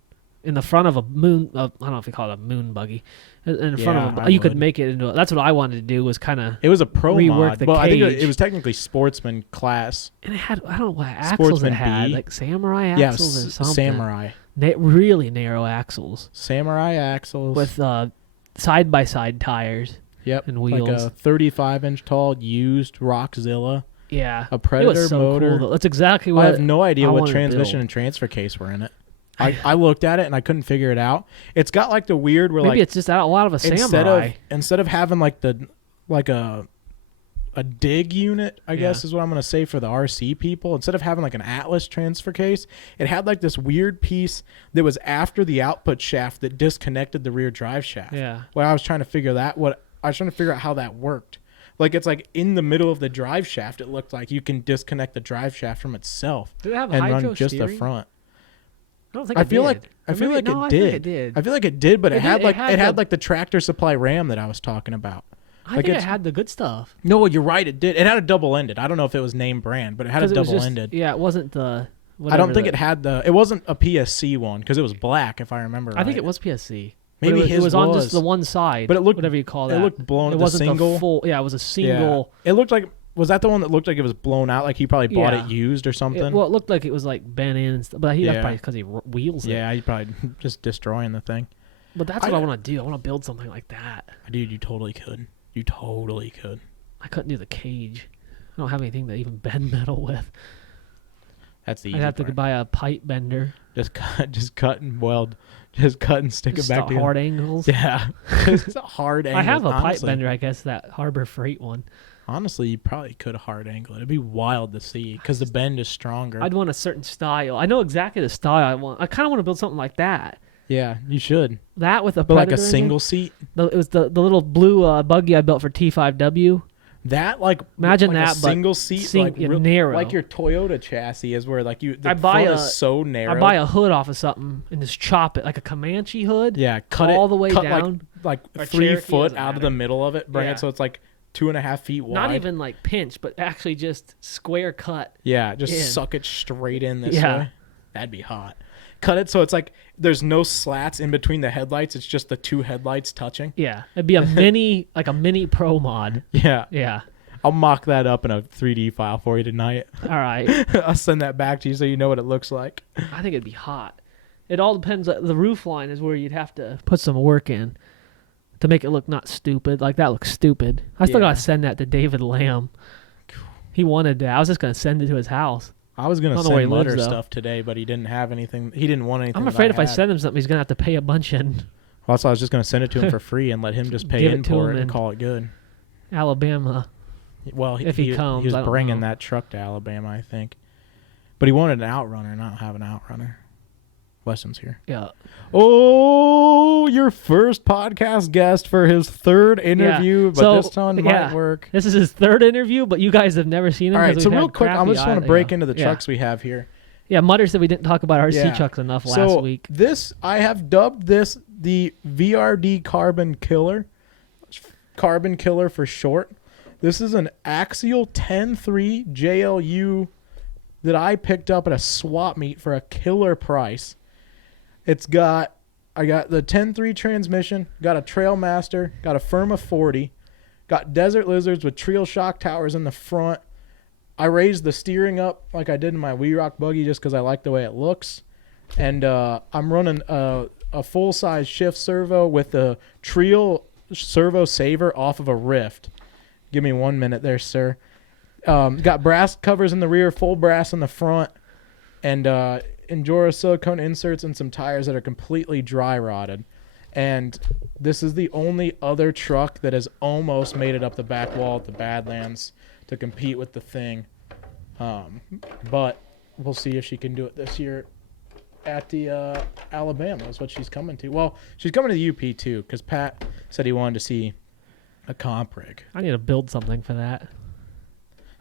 in the front of a moon. I don't know if you call it a moon buggy. In front of you could make it into. That's what I wanted to do. Was kind of. It was a pro mod. Well, I think it was technically sportsman class. And it had I don't know what axles it had, like samurai axles or something. Samurai. Really narrow axles. Samurai axles with side by side tires. Yep. And wheels. Like a 35-inch tall used Rockzilla. Yeah. A Predator it was so motor. Cool, that's exactly what I have no idea what transmission and transfer case were in it. I looked at it and I couldn't figure it out. It's got like the weird where maybe it's just a lot of a Samurai. Instead of having like a dig unit, I guess is what I'm gonna say for the RC people. Instead of having like an Atlas transfer case, it had like this weird piece that was after the output shaft that disconnected the rear drive shaft. Yeah. Well, I was trying to figure out how that worked. Like it's like in the middle of the drive shaft. It looked like you can disconnect the drive shaft from itself and run just the front. I don't think I feel like it did. I feel like it did, but it had like the tractor supply ram that I was talking about. I think it had the good stuff. No, well, you're right. It did. It had a double-ended. I don't know if it was name brand, but it had a double-ended. It wasn't the. I don't think it had the. It wasn't a PSC one because it was black, if I remember right. I think it was PSC. Maybe it was on just the one side. But it looked whatever you call that. It looked blown. It wasn't the full. Yeah, it was a single. Yeah. It looked like. Was that the one that looked like it was blown out? Like he probably bought it used or something? It looked like it was like bent in and stuff. But that's probably because he wheels it. Yeah, he's probably just destroying the thing. But that's what I want to do. I want to build something like that. Dude, you totally could. You totally could. I couldn't do the cage. I don't have anything to even bend metal with. That's the easy I'd have to buy a pipe bender. Just cut and weld. Just cut and stick it back together. Hard angles. Yeah. Just hard angles. I have a pipe bender, I guess, that Harbor Freight one. Honestly, you probably could hard angle it. It'd be wild to see because the bend is stronger. I'd want a certain style. I know exactly the style I want. I kind of want to build something like that. Yeah, you should. That with a Predator like a single seat? It was the little blue buggy I built for T5W. That imagine like that, a single seat, narrow, like your Toyota chassis is where the front is so narrow. I buy a hood off of something and just chop it like a Comanche hood. Yeah, cut all it, the way down, like 3 foot out of the middle of it. Bring it so it's like 2.5 feet wide. Not even like pinch, but actually just square cut. Yeah, just suck it straight in this way. That'd be hot. Cut it so it's like there's no slats in between the headlights. It's just the 2 headlights touching. Yeah, it'd be a mini pro mod. Yeah. I'll mock that up in a 3D file for you tonight. All right. I'll send that back to you so you know what it looks like. I think it'd be hot. It all depends. The roof line is where you'd have to put some work in to make it look not stupid. Like, that looks stupid. I still got to send that to David Lamb. He wanted that. I was just going to send it to his house. I was going to send Mutter stuff today, but he didn't have anything. He didn't want anything. I'm afraid if I send him something, he's going to have to pay a bunch in. Well, so I was just going to send it to him for free and let him just pay in for it and call it good. Alabama. Well, if he comes, he was bringing that truck to Alabama, I think. But he wanted an Outrunner, not have an Outrunner. Weston's here. Yeah. Oh, your first podcast guest for his 3rd interview, but this one might work. This is his 3rd interview, but you guys have never seen him. All right, so real quick, I just want to break into the trucks we have here. Yeah, Mutter said we didn't talk about RC trucks enough last week. I have dubbed this the VRD Carbon Killer. Carbon Killer for short. This is an Axial 10.3 JLU that I picked up at a swap meet for a killer price. I got the 10.3 transmission, got a Trailmaster, got a Firma 40, got Desert Lizards with Trio shock towers in the front. I raised the steering up like I did in my Wee Rock buggy just because I like the way it looks. And I'm running a full-size shift servo with the Trio servo saver off of a Rift. Give me 1 minute there, sir. Got brass covers in the rear, full brass in the front, and Endura silicone inserts and some tires that are completely dry rotted. And this is the only other truck that has almost made it up the back wall at the Badlands to compete with the thing. But we'll see if she can do it this year at the Alabama is what she's coming to. Well, she's coming to the UP too because Pat said he wanted to see a comp rig. I need to build something for that.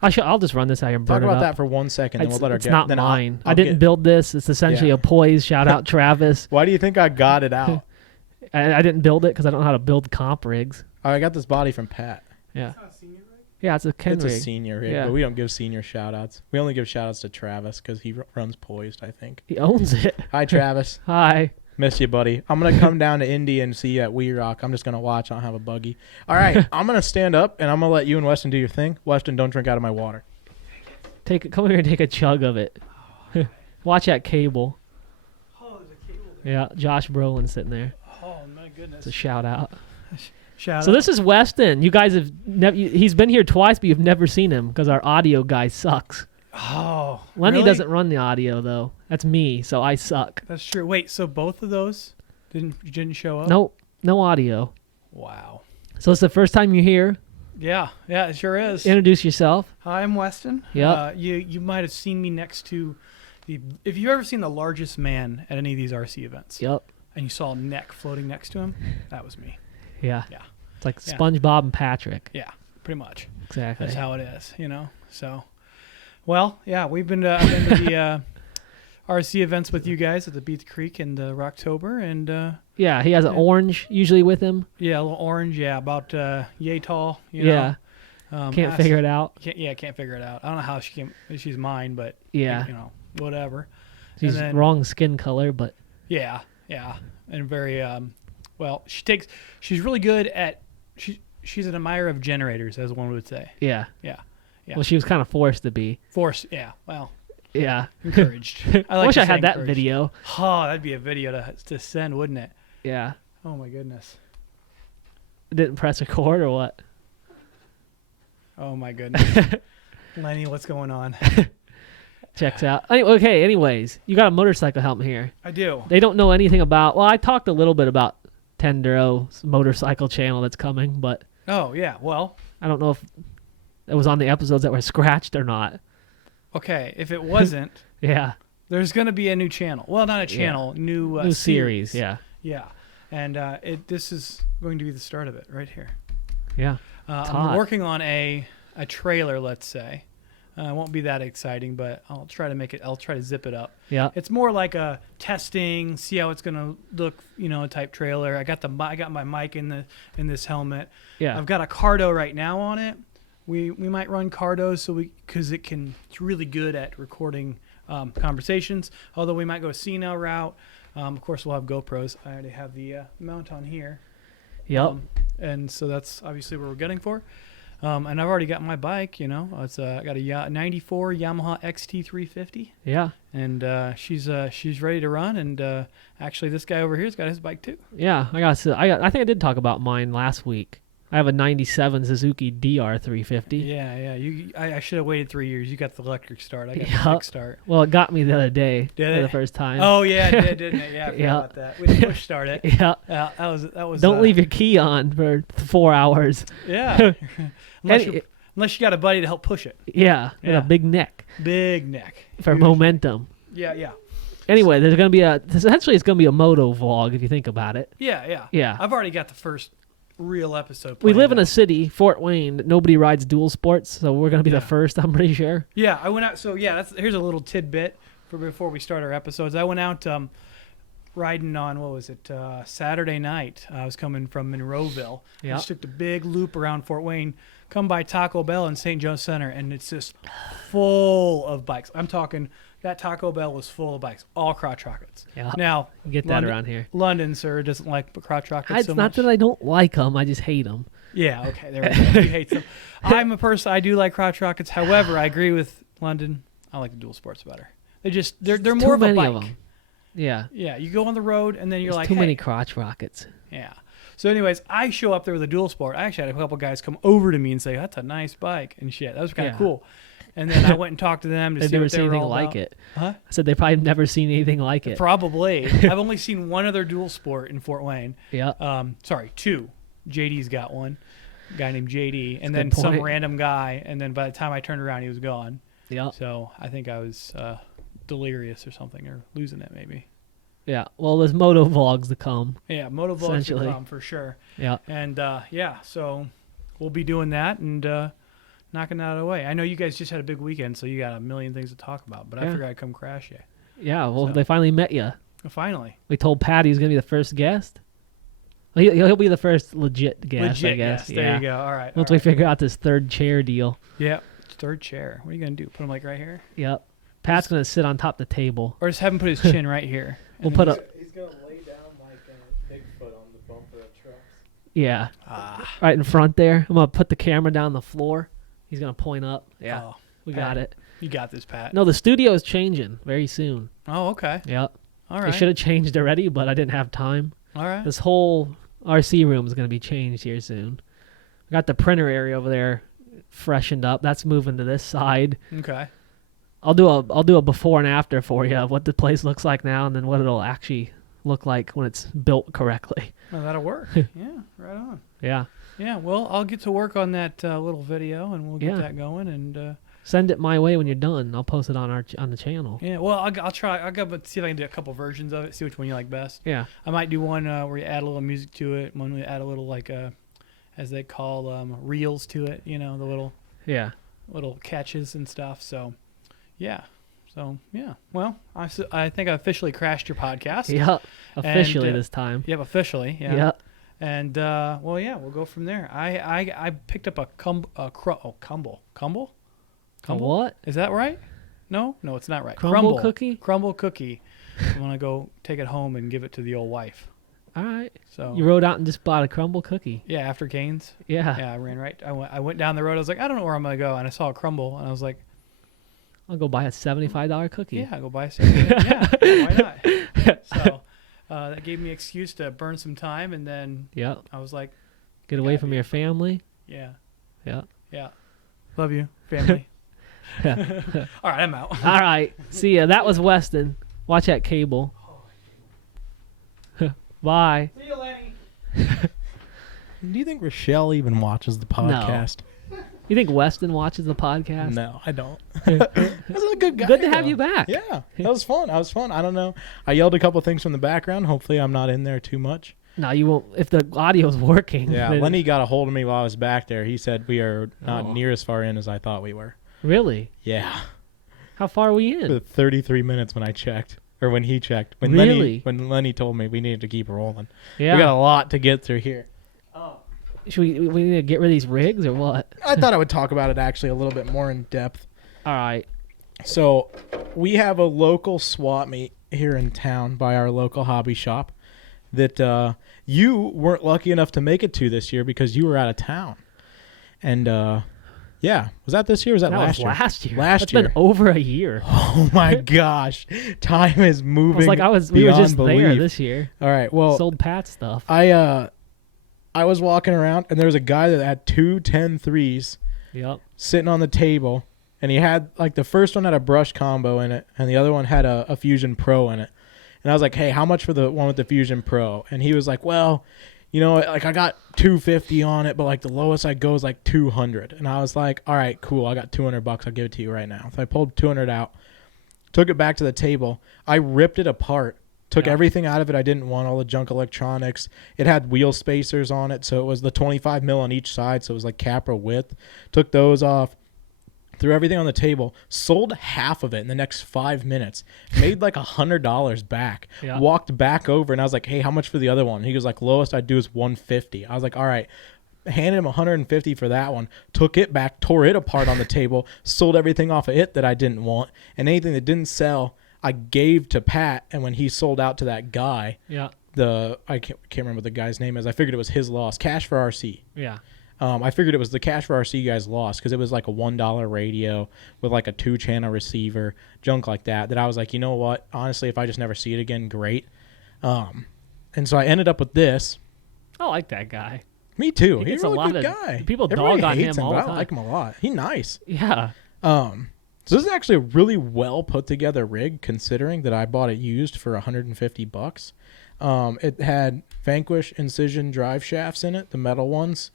I'll just run this out and burn it up. Talk about that for 1 second, then we'll let her get it. It's not mine. I didn't build this. It's essentially a poise. Shout out Travis. Why do you think I got it out? I didn't build it because I don't know how to build comp rigs. Oh, I got this body from Pat. Yeah. It's not a senior rig? Yeah, it's a Ken rig. It's a senior rig, but we don't give senior shout-outs. We only give shout-outs to Travis because he runs Poised, I think. He owns it. Hi, Travis. Hi. Miss you, buddy. I'm going to come down to Indy and see you at Wee Rock. I'm just going to watch. I don't have a buggy. All right. I'm going to stand up, and I'm going to let you and Weston do your thing. Weston, don't drink out of my water. Come here and take a chug of it. Watch that cable. Oh, there's a cable there. Yeah, Josh Brolin's sitting there. Oh, my goodness. It's a shout-out. So this is Weston. You guys have he's been here twice, but you've never seen him because our audio guy sucks. Oh, Lenny doesn't run the audio though. That's me, so I suck. That's true. Wait, so both of those didn't show up? Nope, no audio. Wow. So it's the first time you're here. Yeah, it sure is. Introduce yourself. Hi, I'm Weston. Yeah. You might have seen me next to if you've ever seen the largest man at any of these RC events. Yep. And you saw a neck floating next to him, that was me. Yeah. It's like SpongeBob and Patrick. Yeah, pretty much. Exactly. That's how it is, So, well, yeah, we've been to the RC events with you guys at the Beat the Creek in Rocktober, and yeah, he has an orange usually with him. Yeah, a little orange. Yeah, about yay tall. Yeah. Can't figure it out. Can't figure it out. I don't know how she came. She's mine, but yeah, whatever. She's wrong skin color, but yeah, and very well. She's really good at. She's an admirer of generators, as one would say. Yeah. Well, she was kind of forced to be. Forced, yeah. Well. Yeah. Encouraged. I wish I had that video. Oh, that'd be a video to send, wouldn't it? Yeah. Oh my goodness. Didn't press record or what? Oh my goodness. Lenny, what's going on? Checks out. Anyways, you got a motorcycle helmet here. I do. They don't know anything about. Well, I talked a little bit about Tendero's motorcycle channel that's coming, but. Oh yeah, well. I don't know if it was on the episodes that were scratched or not. Okay, if it wasn't. Yeah. There's going to be a new channel. Well, not a channel, new series. Yeah. Yeah, and this is going to be the start of it right here. Yeah. I'm working on a trailer, let's say. It won't be that exciting, but I'll try to zip it up. Yeah. It's more like a testing, see how it's gonna look, type trailer. I got my mic in this helmet. Yeah. I've got a Cardo right now on it. We might run Cardo because it's really good at recording conversations. Although we might go a C-now route. Of course, we'll have GoPros. I already have the mount on here. Yep. And so that's obviously what we're getting for. And I've already got my bike, it's I got a 94 Yamaha XT350. Yeah. And she's ready to run. And actually, this guy over here's got his bike too. Yeah, I think I did talk about mine last week. I have a 97 Suzuki DR350. Yeah. I should have waited 3 years. You got the electric start. I got the kick start. Well, it got me the other day for the first time. Oh yeah, it did, didn't it? Yeah, I forgot about that. We had to push start it. Yeah. That was. Don't leave your key on for 4 hours. Yeah. unless you got a buddy to help push it. Yeah. And a big neck. Big neck. For momentum. Yeah. Anyway, there's gonna be essentially it's gonna be a moto vlog if you think about it. Yeah. I've already got the first real episode. We live in a city, Fort Wayne, that nobody rides dual sports, so we're gonna be the first. I'm pretty sure. Yeah, I went out. So here's a little tidbit before we start our episodes. I went out riding on Saturday night. I was coming from Monroeville. Yeah. Just took the big loop around Fort Wayne. Come by Taco Bell in St. Joe Center, and it's just full of bikes. I'm talking. That Taco Bell was full of bikes, all crotch rockets. Yeah. Now, you get that around here. London, sir, doesn't like crotch rockets It's so not much. that I don't like them. I just hate them. Yeah, okay. There we go. He hates them. I'm a person, I do like crotch rockets. However, I agree with London. I like the dual sports better. They're more of a bike. Of them. Yeah. Yeah, you go on the road, and then you're like, too many crotch rockets. Yeah. So anyways, I show up there with a dual sport. I actually had a couple guys come over to me and say, that's a nice bike and shit. That was kind of cool. And then I went and talked to them to see what they were all about. They've never seen anything like it. Huh? I said they've probably never seen anything like it. Probably. I've only seen one other dual sport in Fort Wayne. Yeah. Sorry, two. JD's got one. A guy named JD. And then some random guy. And then by the time I turned around, he was gone. Yeah. So I think I was delirious or something, or losing it maybe. Yeah. Well, there's moto vlogs to come. Yeah, moto vlogs to come for sure. Yeah. And so we'll be doing that and knocking that away. I know you guys just had a big weekend, so you got a million things to talk about, but I figured I'd come crash you. Yeah, well, they finally met you. Finally. We told Patty he's going to be the first guest. Well, he'll be the first legit guest, I guess. Guest. There you go. All right. Once we figure out this third chair deal. Yeah, third chair. What are you going to do? Put him like right here? Yep. Pat's going to sit on top of the table. Or just have him put his chin right here. He's going to lay down like Bigfoot on the bumper of trucks. Yeah. Right in front there. I'm going to put the camera down the floor. He's going to point up. Yeah. Oh, we got it. You got this, Pat. No, the studio is changing very soon. Oh, okay. Yep. All right. It should have changed already, but I didn't have time. All right. This whole RC room is going to be changed here soon. I got the printer area over there freshened up. That's moving to this side. Okay. I'll do a before and after for you of what the place looks like now and then what it'll actually look like when it's built correctly. Well, that'll work. Yeah, right on. Yeah. Yeah, well, I'll get to work on that little video, and we'll get that going. And send it my way when you're done. I'll post it on the channel. Yeah, well, I'll try. I'll go see if I can do a couple versions of it. See which one you like best. Yeah. I might do one where you add a little music to it. One where you add a little as they call reels to it. You know, the little catches and stuff. So, yeah. Well, I think I officially crashed your podcast. Yep. Officially this time. Yep. Officially. Yeah. Yep. And we'll go from there. I picked up a Cumble. What? Is that right? No, it's not right. Crumble cookie. Crumble cookie. I want to go take it home and give it to the old wife. All right. So you rode out and just bought a crumble cookie. Yeah, after Cane's. Yeah. Yeah, I ran right. I went down the road. I was like, I don't know where I'm gonna go, and I saw a crumble, and I was like, I'll go buy a $75 cookie. Yeah, I'll go buy a $75. Yeah, why not? So that gave me an excuse to burn some time, and then I was like, get away from your family. Yeah. Yeah. Love you, family. Yeah. All right, I'm out. All right. See ya. That was Weston. Watch that cable. Bye. See you, Lenny. Do you think Rochelle even watches the podcast? No. You think Weston watches the podcast? No, I don't. This is a good guy. Good to have you back. Yeah, that was fun. I don't know. I yelled a couple things from the background. Hopefully I'm not in there too much. No, you won't. If the audio's working. Yeah, Lenny got a hold of me while I was back there. He said we are not near as far in as I thought we were. Really? Yeah. How far are we in? 33 minutes when I checked. Or when he checked. When Lenny told me we needed to keep rolling. Yeah. We got a lot to get through here. Should we need to get rid of these rigs or what? I thought I would talk about it actually a little bit more in depth. All right. So we have a local swap meet here in town by our local hobby shop that you weren't lucky enough to make it to this year because you were out of town. And yeah, was that this year or was that last year? Last year. Last year. It's been over a year. Oh my gosh. Time is moving. We were just there this year. All right. Well, sold Pat stuff. I was walking around and there was a guy that had 2 10-3s sitting on the table, and he had like the first one had a brush combo in it and the other one had a Fusion Pro in it. And I was like, hey, how much for the one with the Fusion Pro? And he was like, well, you know, like I got $250 on it, but like the lowest I go is like $200. And I was like, all right, cool. I got $200. I'll give it to you right now. So I pulled $200 out, took it back to the table. I ripped it apart, took everything out of it I didn't want, all the junk electronics. It had wheel spacers on it, so it was the 25 mil on each side, so it was like Capra width. Took those off. Threw everything on the table, sold half of it in the next 5 minutes, made like $100 back, walked back over, and I was like, hey, how much for the other one? And he was like, lowest I'd do is $150. I was like, all right. Handed him $150 for that one, took it back, tore it apart on the table, sold everything off of it that I didn't want, and anything that didn't sell, I gave to Pat. And when he sold out to that guy, I can't remember what the guy's name is. I figured it was his loss. Cash for RC. Yeah. I figured it was the Cash for RC guy's loss because it was like a $1 radio with like a 2-channel receiver, junk like that. That I was like, you know what? Honestly, if I just never see it again, great. And so I ended up with this. I like that guy. Me too. He's a really good guy. People dog on him all the time. I like him a lot. He's nice. Yeah. So this is actually a really well put together rig, considering that I bought it used for $150. It had Vanquish Incision drive shafts in it, the metal ones.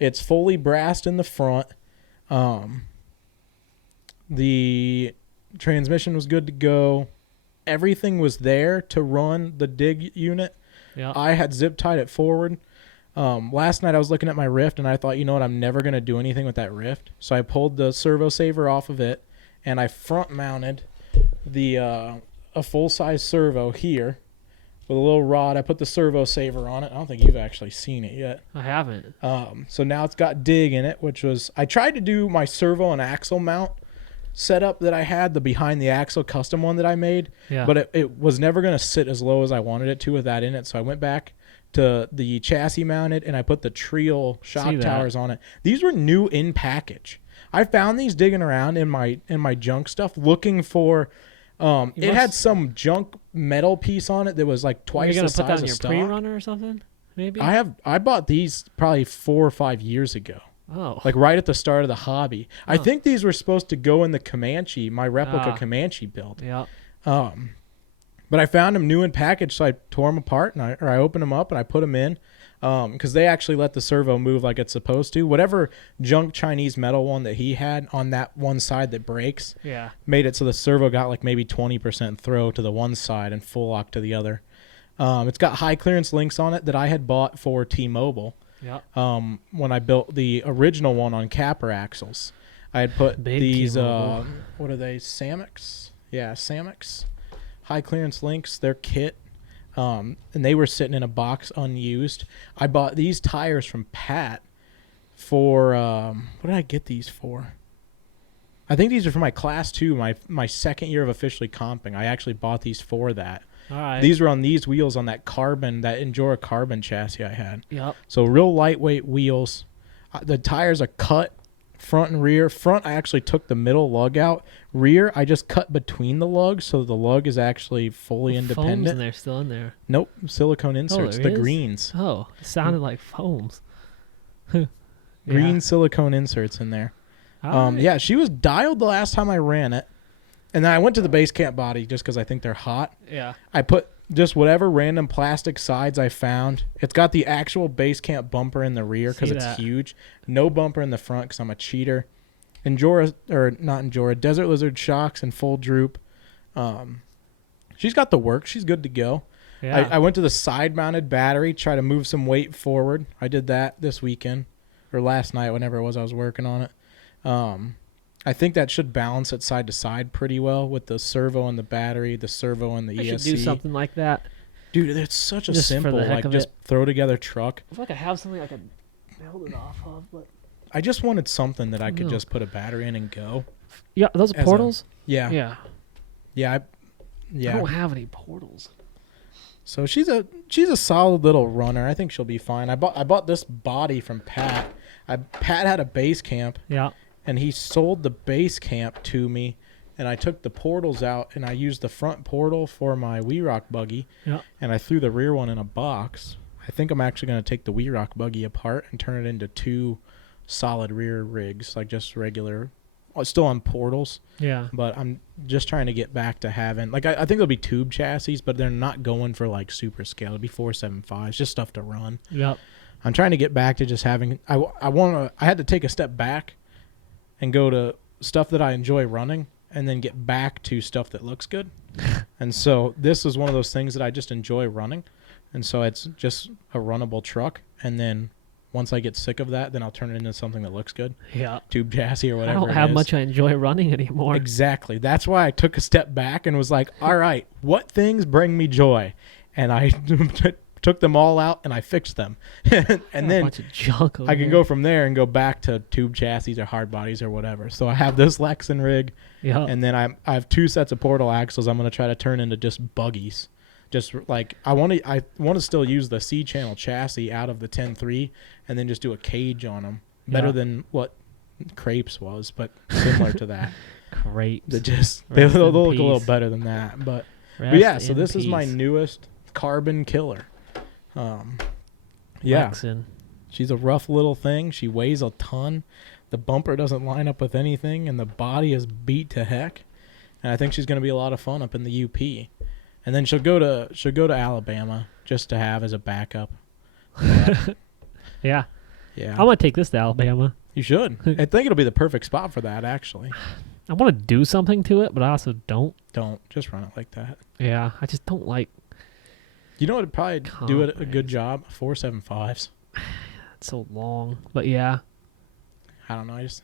It's fully brassed in the front. The transmission was good to go. Everything was there to run the dig unit. Yeah. I had zip tied it forward. Last night I was looking at my Rift and I thought, you know what, I'm never going to do anything with that Rift. So I pulled the servo saver off of it and I front mounted the a full-size servo here with a little rod. I put the servo saver on it. I don't think you've actually seen it yet. I haven't. So now it's got dig in it, which was, I tried to do my servo and axle mount setup that I had, the behind the axle custom one that I made, but it was never going to sit as low as I wanted it to with that in it. So I went back to the chassis mounted and I put the Trial shock towers on it. These were new in package. I found these digging around in my junk stuff looking for it had some junk metal piece on it that was like twice the size of stock. Are you going to put that on your pre-runner or something? Maybe? I bought these probably 4 or 5 years ago. Oh. Like right at the start of the hobby. Oh. I think these were supposed to go in the Comanche, my replica Comanche build. Yeah. But I found them new in package, so I tore them apart and I opened them up and I put them in. Because they actually let the servo move like it's supposed to. Whatever junk Chinese metal one that he had on that one side that breaks, made it so the servo got like maybe 20% throw to the one side and full lock to the other. It's got high clearance links on it that I had bought for T-Mobile. When I built the original one on Capra axles, I had put these what are they, Samex? Yeah, Samex high clearance links. Their kit. And they were sitting in a box unused. I bought these tires from Pat for what did I get these for? I think these are for my class 2, my second year of officially comping. I actually bought these for that. All right. These were on these wheels on that Endura carbon chassis I had. Yep. So real lightweight wheels. The tires are cut front and rear. Front, I actually took the middle lug out. Rear, I just cut between the lugs, so the lug is actually fully independent. Foams in there, still in there. Nope, silicone inserts, the greens. Oh, it sounded like foams. Green silicone inserts in there. Right. Yeah, she was dialed the last time I ran it. And then I went to the base camp body just because I think they're hot. Yeah. I put just whatever random plastic sides I found. It's got the actual base camp bumper in the rear because it's huge. No bumper in the front because I'm a cheater. Desert Lizard shocks and full droop. She's got the work. She's good to go. Yeah. I went to the side-mounted battery, try to move some weight forward. I did that this weekend, or last night, whenever it was I was working on it. I think that should balance it side to side pretty well with the servo and the battery, the servo and the ESC. I should do something like that. Dude, it's such a Just simple, like, just it. throw together truck. I feel like I have something I could build it off of, but I just wanted something that I could just put a battery in and go. Yeah, those portals? Yeah. Yeah. Yeah. I don't have any portals. So she's a solid little runner. I think she'll be fine. I bought this body from Pat. Pat had a base camp. Yeah. And he sold the base camp to me, and I took the portals out, and I used the front portal for my WeRock buggy, and I threw the rear one in a box. I think I'm actually going to take the WeRock buggy apart and turn it into 2 solid rear rigs, like just regular, still on portals. Yeah. But I'm just trying to get back to having, like, I think there'll be tube chassis, but they're not going for, like, super scale. It'll be 475s, just stuff to run. Yep. I'm trying to get back to just having, I had to take a step back and go to stuff that I enjoy running and then get back to stuff that looks good. And so this is one of those things that I just enjoy running. And so it's just a runnable truck. And then once I get sick of that, then I'll turn it into something that looks good. Yeah. Tube chassis or whatever. I don't have much I enjoy running anymore. Exactly. That's why I took a step back and was like, all right, what things bring me joy? And I took them all out and I fixed them. And then bunch of junk I can go from there and go back to tube chassis or hard bodies or whatever. So I have this Lexan rig, and then I have 2 sets of portal axles I'm going to try to turn into just buggies. Just like I want to still use the C-channel chassis out of the 10.3 and then just do a cage on them. Better than what Crepes was, but similar to that. Crepes. They'll look a little better than that. But yeah, so this is my newest carbon killer. Lexan. She's a rough little thing. She weighs a ton. The bumper doesn't line up with anything, and the body is beat to heck. And I think she's going to be a lot of fun up in the UP. And then she'll go to Alabama just to have as a backup. Yeah. Yeah. I'm going to take this to Alabama. You should. I think it'll be the perfect spot for that, actually. I want to do something to it, but I also don't. Don't. Just run it like that. Yeah. I just don't like. You know what would probably do it a good job? 475s. It's so long. But yeah. I don't know. It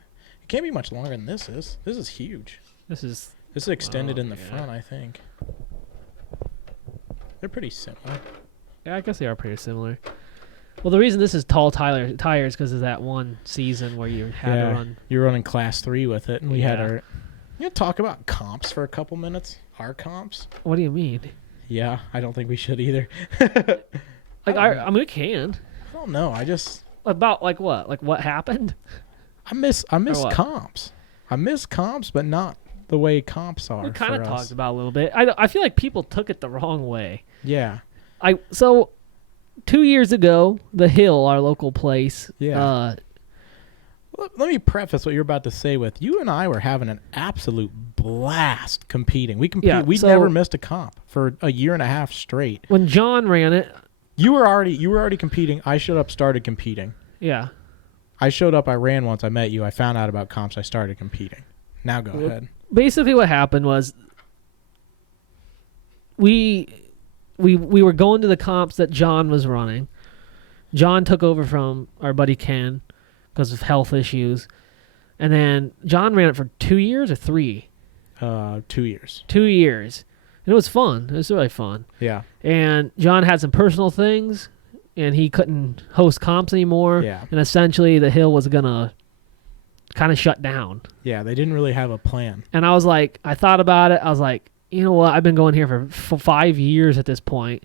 can't be much longer than this is. This is huge. This is extended in the front, I think. They're pretty similar. Yeah, I guess they are pretty similar. Well, the reason this is tall tires because of that one season where you had to run. You're running class 3 with it, and we had our. You know, talk about comps for a couple minutes. Our comps. What do you mean? Yeah, I don't think we should either. I mean, we can. I don't know. I just about like what? Like what happened? I miss comps. I miss comps, but not the way comps are. We kind of talked about it a little bit. I feel like people took it the wrong way. Yeah. So 2 years ago, the Hill, our local place. Yeah. Let me preface what you're about to say with you and I were having an absolute blast competing. We never missed a comp for a year and a half straight. When John ran it, you were already competing. I showed up, started competing. Yeah. I showed up, I ran once, I met you, I found out about comps, I started competing. Now go ahead. Basically what happened was we were going to the comps that John was running. John took over from our buddy Ken because of health issues. And then John ran it for 2 years or 3? 2 years. 2 years. And it was fun. It was really fun. Yeah. And John had some personal things, and he couldn't host comps anymore. Yeah. And essentially the Hill was going to kind of shut down. Yeah, they didn't really have a plan. And I was like, I thought about it. I was like, you know what? I've been going here for 5 years at this point.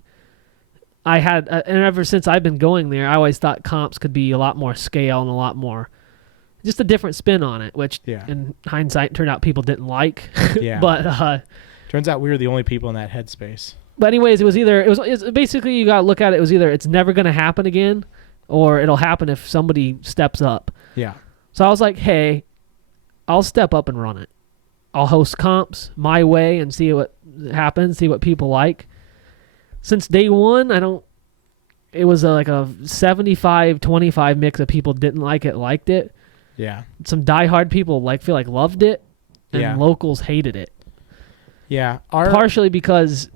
And ever since I've been going there, I always thought comps could be a lot more scale and a lot more, just a different spin on it, which in hindsight turned out people didn't like. Yeah. But turns out we were the only people in that headspace. But anyways, it was basically you got to look at it. It was either it's never going to happen again, or it'll happen if somebody steps up. Yeah. So I was like, hey, I'll step up and run it. I'll host comps my way and see what happens, see what people like. Since day one, it was like a 75-25 mix of people didn't like it, liked it. Yeah. Some diehard people feel like loved it, and locals hated it. Yeah. Partially because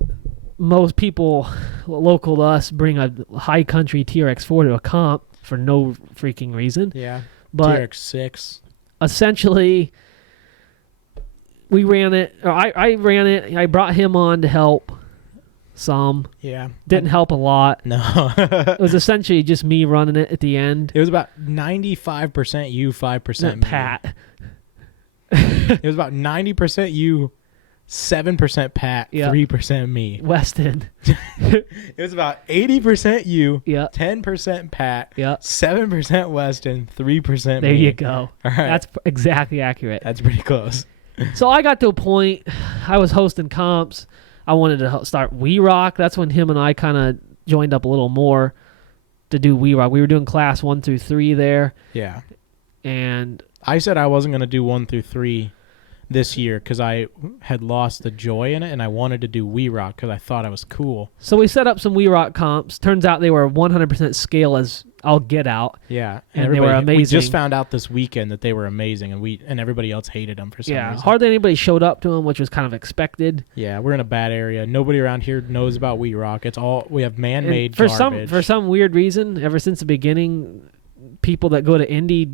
most people local to us bring a high country TRX4 to a comp for no freaking reason. Yeah. But TRX6. Essentially, we ran it. Or I ran it. I brought him on to help some. Yeah. Didn't help a lot. No. It was essentially just me running it at the end. It was about 95% you, 5% me. Pat. It was about 90% you, 7% Pat, 3% me. Weston. It was about 80% you, 10% Pat, 7% Weston, 3% me. There you go. All right. That's exactly accurate. That's pretty close. So I got to a point, I was hosting comps. I wanted to start We Rock. That's when him and I kind of joined up a little more to do We Rock. We were doing class 1 through 3 there. Yeah. And I said I wasn't going to do 1 through 3 this year because I had lost the joy in it, and I wanted to do We Rock because I thought I was cool. So we set up some We Rock comps. Turns out they were 100% scale as I'll get out. Yeah. And they were amazing. We just found out this weekend that they were amazing, and everybody else hated them for some reason. Hardly anybody showed up to them, which was kind of expected. Yeah, we're in a bad area. Nobody around here knows about We Rock. It's all, we have man-made garbage. For some weird reason, ever since the beginning, people that go to Indy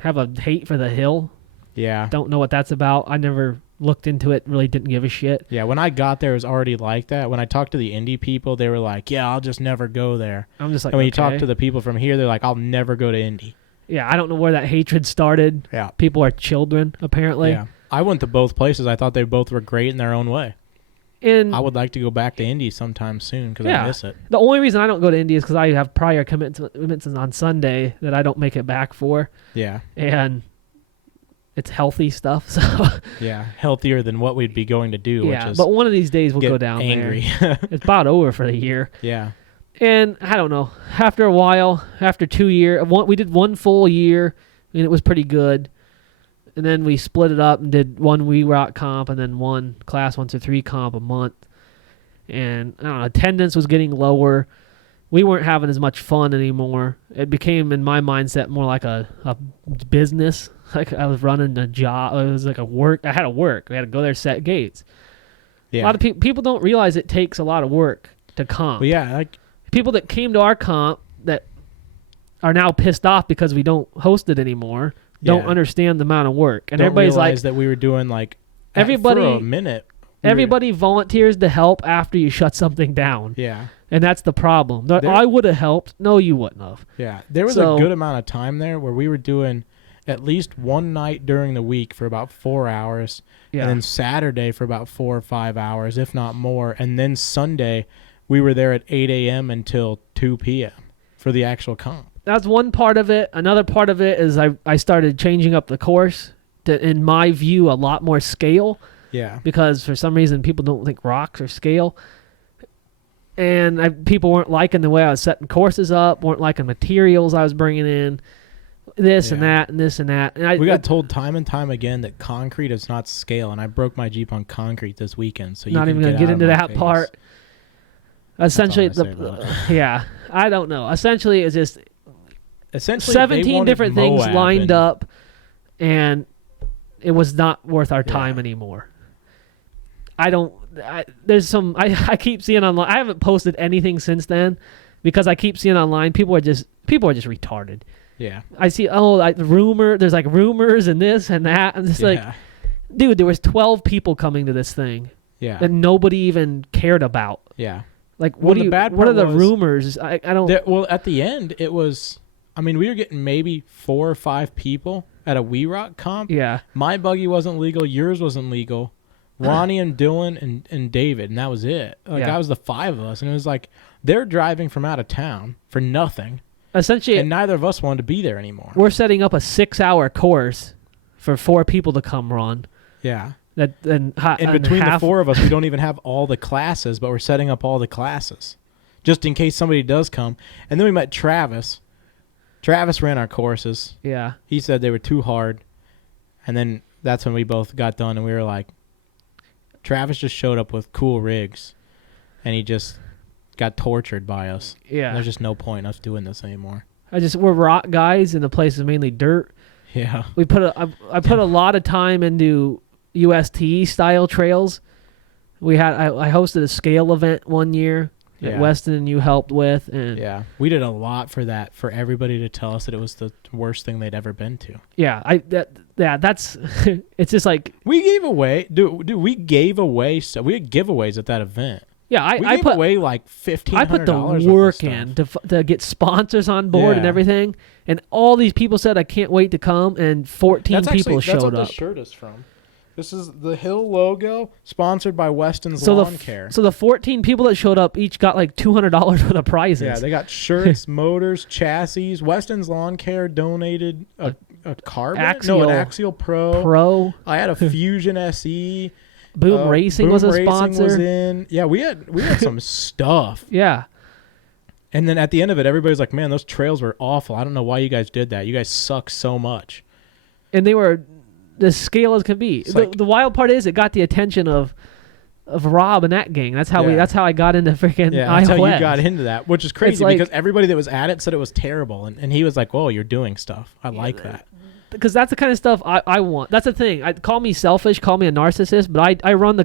have a hate for the hill. Yeah. Don't know what that's about. I never looked into it, really didn't give a shit. Yeah, when I got there, it was already like that. When I talked to the Indy people, they were like, yeah, I'll just never go there. I'm just like, and when you talk to the people from here, they're like, I'll never go to Indy. Yeah, I don't know where that hatred started. Yeah. People are children, apparently. Yeah. I went to both places. I thought they both were great in their own way. And I would like to go back to Indy sometime soon because I miss it. The only reason I don't go to Indy is because I have prior commitments on Sunday that I don't make it back for. Yeah. And it's healthy stuff, so yeah, healthier than what we'd be going to do. Yeah, which is but one of these days we'll go down angry. there. It's about over for the year. Yeah, and I don't know. After a while, after 2 years, we did 1 full year, and it was pretty good. And then we split it up and did 1 We Rock comp, and then 1 class 1 through 3 comp a month. And I don't know, attendance was getting lower. We weren't having as much fun anymore. It became, in my mindset, more like a business. Like I was running a job. It was like a work. I had to work. We had to go there, set gates. Yeah. A lot of people don't realize it takes a lot of work to comp. Well, yeah, like people that came to our comp that are now pissed off because we don't host it anymore don't understand the amount of work. And everybody's like that we were doing like everybody for a minute. Everybody volunteers to help after you shut something down. Yeah. And that's the problem. I would have helped. No, you wouldn't have. Yeah. There was a good amount of time there where we were doing at least one night during the week for about 4 hours. Yeah. And then Saturday for about 4 or 5 hours, if not more. And then Sunday, we were there at 8 a.m. until 2 p.m. for the actual comp. That's one part of it. Another part of it is I started changing up the course to, in my view, a lot more scale. Yeah. Because for some reason, people don't think rocks are scale. And people weren't liking the way I was setting courses up, weren't liking materials I was bringing in. This and that and this and that. And we got told time and time again that concrete is not scale, and I broke my Jeep on concrete this weekend. So not even going to get into that part. Essentially, I don't know. Essentially, it's just 17 different things lined up, and it was not worth our time anymore. There's some. I keep seeing online. I haven't posted anything since then because I keep seeing online people are just retarded. Yeah. I see, there's like rumors and this and that. I'm just like, dude, there was 12 people coming to this thing. Yeah. That nobody even cared about. Yeah. Like, what are the rumors? I don't. Well, at the end, it was, we were getting maybe 4 or 5 people at a We Rock comp. Yeah. My buggy wasn't legal. Yours wasn't legal. Ronnie and Dylan and David, and that was it. That was the 5 of us. And it was like, they're driving from out of town for nothing. Essentially, and neither of us wanted to be there anymore. We're setting up a 6-hour course for 4 people to come run. Yeah. And between the 4 of us, we don't even have all the classes, but we're setting up all the classes just in case somebody does come. And then we met Travis. Travis ran our courses. Yeah. He said they were too hard. And then that's when we both got done, and we were like, Travis just showed up with cool rigs, and he just got tortured by us. Yeah. There's just no point in us doing this anymore. We're rock guys, and the place is mainly dirt. Yeah. I put a lot of time into UST style trails. I hosted a scale event one year that Weston and you helped with, and we did a lot for that, for everybody to tell us that it was the worst thing they'd ever been to. That's it's just like we gave away, we gave away stuff. We had giveaways at that event. Yeah, I gave away like $1,500. I put the work in to get sponsors on board and everything, and all these people said I can't wait to come, and 14 people showed up. That's what the shirt is from. This is the Hill logo, sponsored by Weston's Lawn Care. So the 14 people that showed up each got like $200 worth of prizes. Yeah, they got shirts, motors, chassis. Weston's Lawn Care donated a Carbon? Axial. No, an Axial Pro. I had a Fusion SE. Boom Racing was a sponsor. Was in. Yeah, we had some stuff. Yeah. And then at the end of it, everybody's like, man, those trails were awful. I don't know why you guys did that. You guys suck so much. And they were as scale as can be. The wild part is it got the attention of Rob and that gang. That's how I got into freaking that's how you got into that, which is crazy because everybody that was at it said it was terrible. And he was like, whoa, you're doing stuff. I like that. Because that's the kind of stuff I want. That's the thing. Call me selfish, call me a narcissist, but I ran the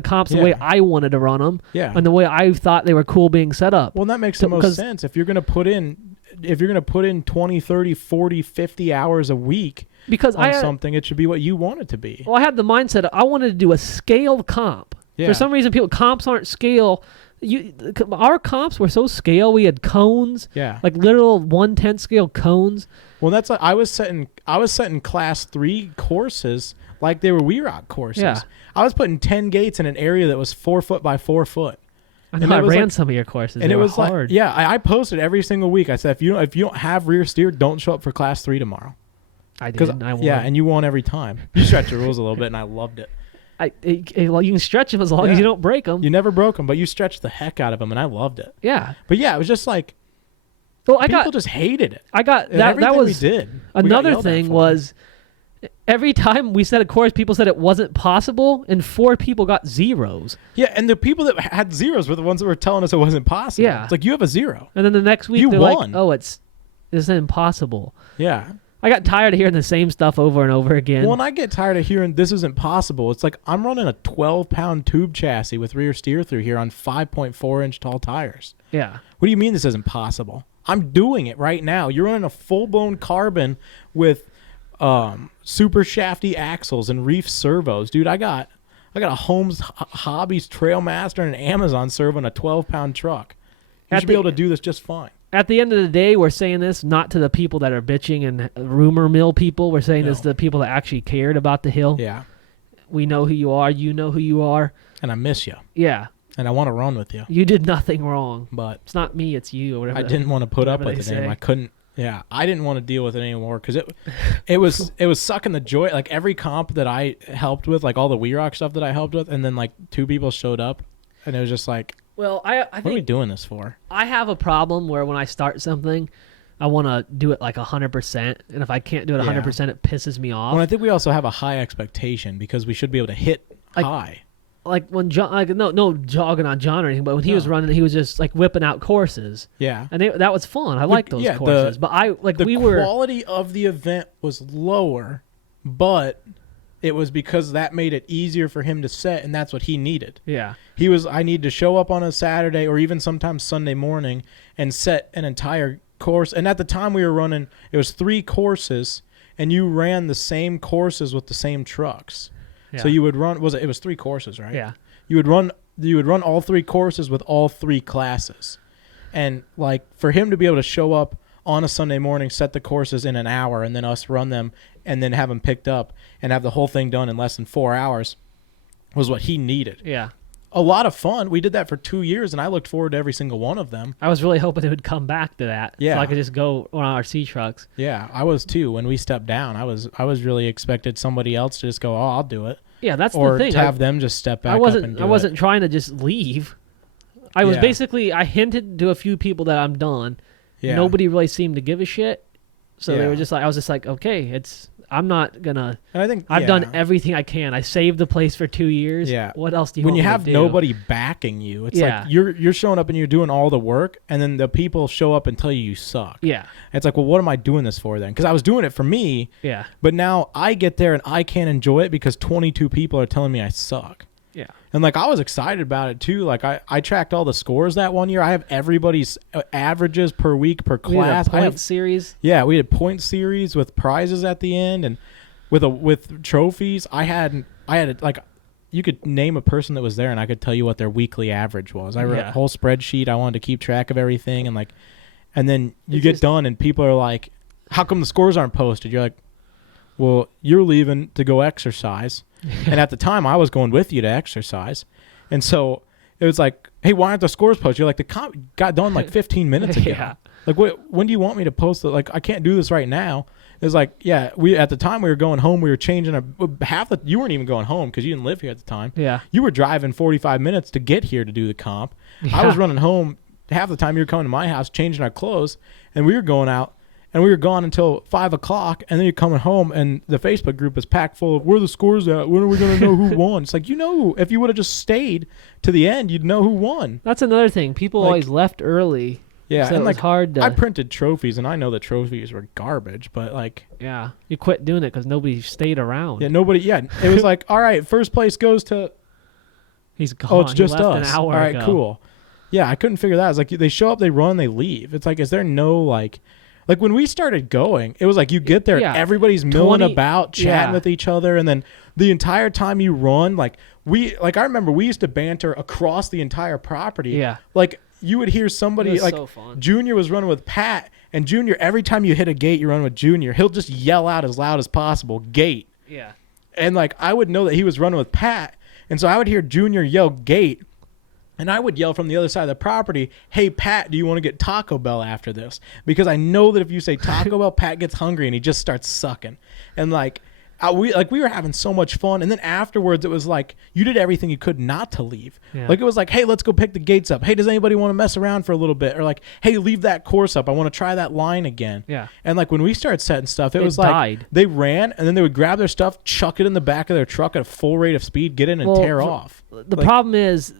comps the way I wanted to run them, and the way I thought they were cool being set up. Well, that makes the most sense. If you're going to put in 20, 30, 40, 50 hours a week on something, it should be what you want it to be. Well, I had the mindset I wanted to do a scaled comp. Yeah. For some reason, comps aren't scale. Our comps were so scale. We had cones, like literal 1/10 scale cones. Well, that's like I was setting class 3 courses like they were Weerock courses. Yeah. I was putting 10 gates in an area that was 4 foot by 4 foot. I ran some of your courses, and it was hard. I posted every single week. I said, if you don't have rear steer, don't show up for class 3 tomorrow. I did. I won. Yeah, and you won every time. You stretched the rules a little bit, and I loved it. Well, you can stretch them as long as you don't break them. You never broke them, but you stretched the heck out of them, and I loved it. Yeah. But yeah, it was just like people just hated it. I got that. That was we did. Another thing was every time we set a course, people said it wasn't possible, and 4 people got zeros. Yeah, and the people that had zeros were the ones that were telling us it wasn't possible. Yeah. It's like, you have a 0. And then the next week they're won. Like, oh, it's impossible. Yeah. I got tired of hearing the same stuff over and over again. Well, and I get tired of hearing this isn't possible. It's like I'm running a 12-pound tube chassis with rear steer through here on 5.4-inch tall tires. Yeah. What do you mean this isn't possible? I'm doing it right now. You're running a full-blown carbon with super shafty axles and reef servos. Dude, I got a Holmes Hobbies Trailmaster and an Amazon servo in a 12-pound truck. You should be able to do this just fine. At the end of the day, we're saying this not to the people that are bitching and rumor mill people. We're saying this to the people that actually cared about the hill. Yeah. We know who you are. You know who you are. And I miss you. Yeah. And I want to run with you. You did nothing wrong. But it's not me, it's you. Or whatever I didn't want to put up with it anymore. I couldn't. Yeah, I didn't want to deal with it anymore because it was sucking the joy. Like every comp that I helped with, like all the Weerock stuff that I helped with, and then like 2 people showed up, and it was just like, well, I think, what are we doing this for? I have a problem where when I start something, I want to do it like 100%, and if I can't do it 100%, it pisses me off. Well, I think we also have a high expectation because we should be able to hit high. Like when John, no jogging on John or anything, but when he was running, he was just like whipping out courses. Yeah, and that was fun. I liked those courses, but the quality of the event was lower, but it was because that made it easier for him to set, and that's what he needed. Yeah, I need to show up on a Saturday or even sometimes Sunday morning and set an entire course. And at the time we were running, it was 3 courses, and you ran the same courses with the same trucks. Yeah. So you would run. It was 3 courses, right? Yeah. You would run all 3 courses with all 3 classes, and like for him to be able to show up on a Sunday morning, set the courses in an hour, and then us run them, and then have them picked up and have the whole thing done in less than 4 hours, was what he needed. Yeah. A lot of fun. We did that for 2 years, and I looked forward to every single one of them. I was really hoping it would come back to that. Yeah. So I could just go on our C trucks. Yeah, I was too. When we stepped down, I was really expected somebody else to just go, oh, I'll do it. Yeah, that's the thing. Or to have them just step back up and do I wasn't trying to just leave. I was basically, I hinted to a few people that I'm done. Yeah. Nobody really seemed to give a shit. So they were just like, I was just like, okay, I'm not gonna. And I think I've done everything I can. I saved the place for 2 years. Yeah. What else do you want me to do? When you have nobody backing you, it's like you're showing up and you're doing all the work, and then the people show up and tell you suck. Yeah. It's like, well, what am I doing this for then? Because I was doing it for me. Yeah. But now I get there and I can't enjoy it because 22 people are telling me I suck. Yeah. And like I was excited about it too. Like I tracked all the scores that one year. I have everybody's averages per week per class. We had a point series. Yeah, we had a point series with prizes at the end and with trophies. I had like you could name a person that was there and I could tell you what their weekly average was. I wrote a whole spreadsheet. I wanted to keep track of everything and then you get done and people are like, "How come the scores aren't posted?" You're like, "Well, you're leaving to go exercise." And at the time, I was going with you to exercise. And so it was like, "Hey, why aren't the scores posted?" You're like, "The comp got done like 15 minutes ago." Yeah. Like, when do you want me to post it? Like, I can't do this right now. It's like, yeah, at the time we were going home. We were changing you weren't even going home because you didn't live here at the time. Yeah. You were driving 45 minutes to get here to do the comp. Yeah. I was running home half the time. You were coming to my house, changing our clothes, and we were going out. And we were gone until 5 o'clock, and then you're coming home, and the Facebook group is packed full of, "Where are the scores at? When are we going to know who won?" It's like, if you would have just stayed to the end, you'd know who won. That's another thing. People always left early. Yeah, so and it was hard to... I printed trophies, and I know the trophies were garbage, but like... Yeah, you quit doing it because nobody stayed around. Yeah, it was like, all right, first place goes to... He's gone. Oh, it's just us. An hour all right, ago. Cool. Yeah, I couldn't figure that out. It's like, they show up, they run, they leave. It's like, is there no, like... Like, when we started going, it was like you get there, everybody's milling about, chatting with each other, and then the entire time you run, I remember we used to banter across the entire property. Yeah. Like, you would hear somebody, like, so Junior was running with Pat, and Junior, every time you hit a gate, you run with Junior, he'll just yell out as loud as possible, "Gate." Yeah. And, like, I would know that he was running with Pat, and so I would hear Junior yell, "Gate." And I would yell from the other side of the property, "Hey, Pat, do you want to get Taco Bell after this?" Because I know that if you say Taco Bell, Pat gets hungry and he just starts sucking. And we were having so much fun. And then afterwards, it was like you did everything you could not to leave. Yeah. Like, it was like, "Hey, let's go pick the gates up. Hey, does anybody want to mess around for a little bit?" Or like, "Hey, leave that course up. I want to try that line again." Yeah. And like when we started setting stuff, it was like they ran and then they would grab their stuff, chuck it in the back of their truck at a full rate of speed, get in and tear off. The problem is,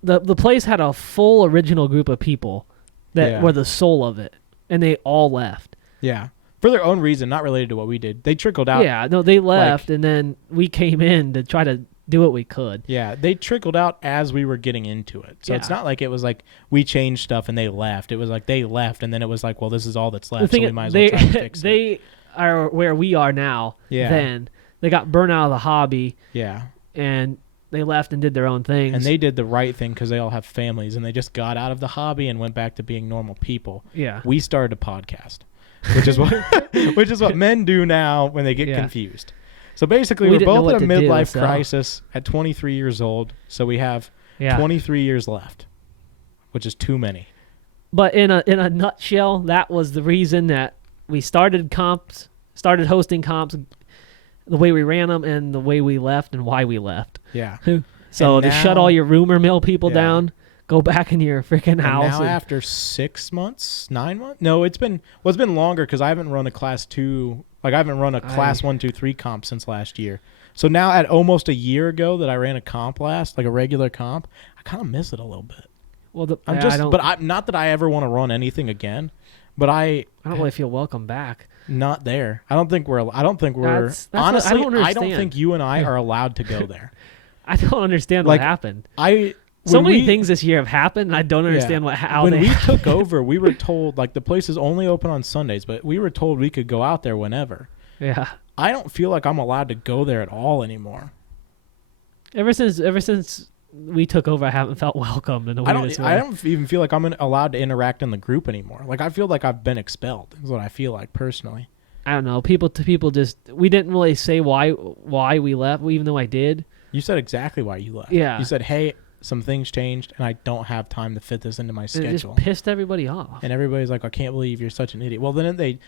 the place had a full original group of people that were the soul of it, and they all left. Yeah. For their own reason, not related to what we did. They trickled out. Yeah, no, they left, and then we came in to try to do what we could. Yeah, they trickled out as we were getting into it. So it's not like it was like we changed stuff and they left. It was like they left, and then it was like, well, this is all that's left, so we might as well try to fix it. They are where we are now. Yeah. Then they got burnt out of the hobby. Yeah. And they left and did their own things. And they did the right thing because they all have families, and they just got out of the hobby and went back to being normal people. Yeah. We started a podcast, which is what men do now when they get confused. So basically, we're both at a midlife crisis at 23 years old, so we have 23 years left, which is too many. But in a nutshell, that was the reason that we started hosting comps, the way we ran them, and the way we left, and why we left. Yeah. So to shut all your rumor mill people down, go back in your freaking house. Now after 6 months, 9 months? No, it's been longer because I haven't run a class 2. Like, I haven't run a class 1, 2, 3 comp since last year. So now at almost a year ago that I ran a comp last, like a regular comp, I kind of miss it a little bit. Well, not that I ever want to run anything again, but I don't really feel welcome back. Not there. I don't think we're honestly, I don't think you and I are allowed to go there. I don't understand what happened. So many things this year have happened, and I don't understand how when we took over, we were told, like, the place is only open on Sundays, but we were told we could go out there whenever. Yeah. I don't feel like I'm allowed to go there at all anymore. Ever since we took over, I haven't felt welcome in the weirdest way. I don't even feel like I'm allowed to interact in the group anymore. Like, I feel like I've been expelled, is what I feel like personally. I don't know. People just, we didn't really say why we left, even though I did. You said exactly why you left. Yeah. You said, "Hey, some things changed, and I don't have time to fit this into my schedule." It just pissed everybody off. And everybody's like, "I can't believe you're such an idiot." Well, then they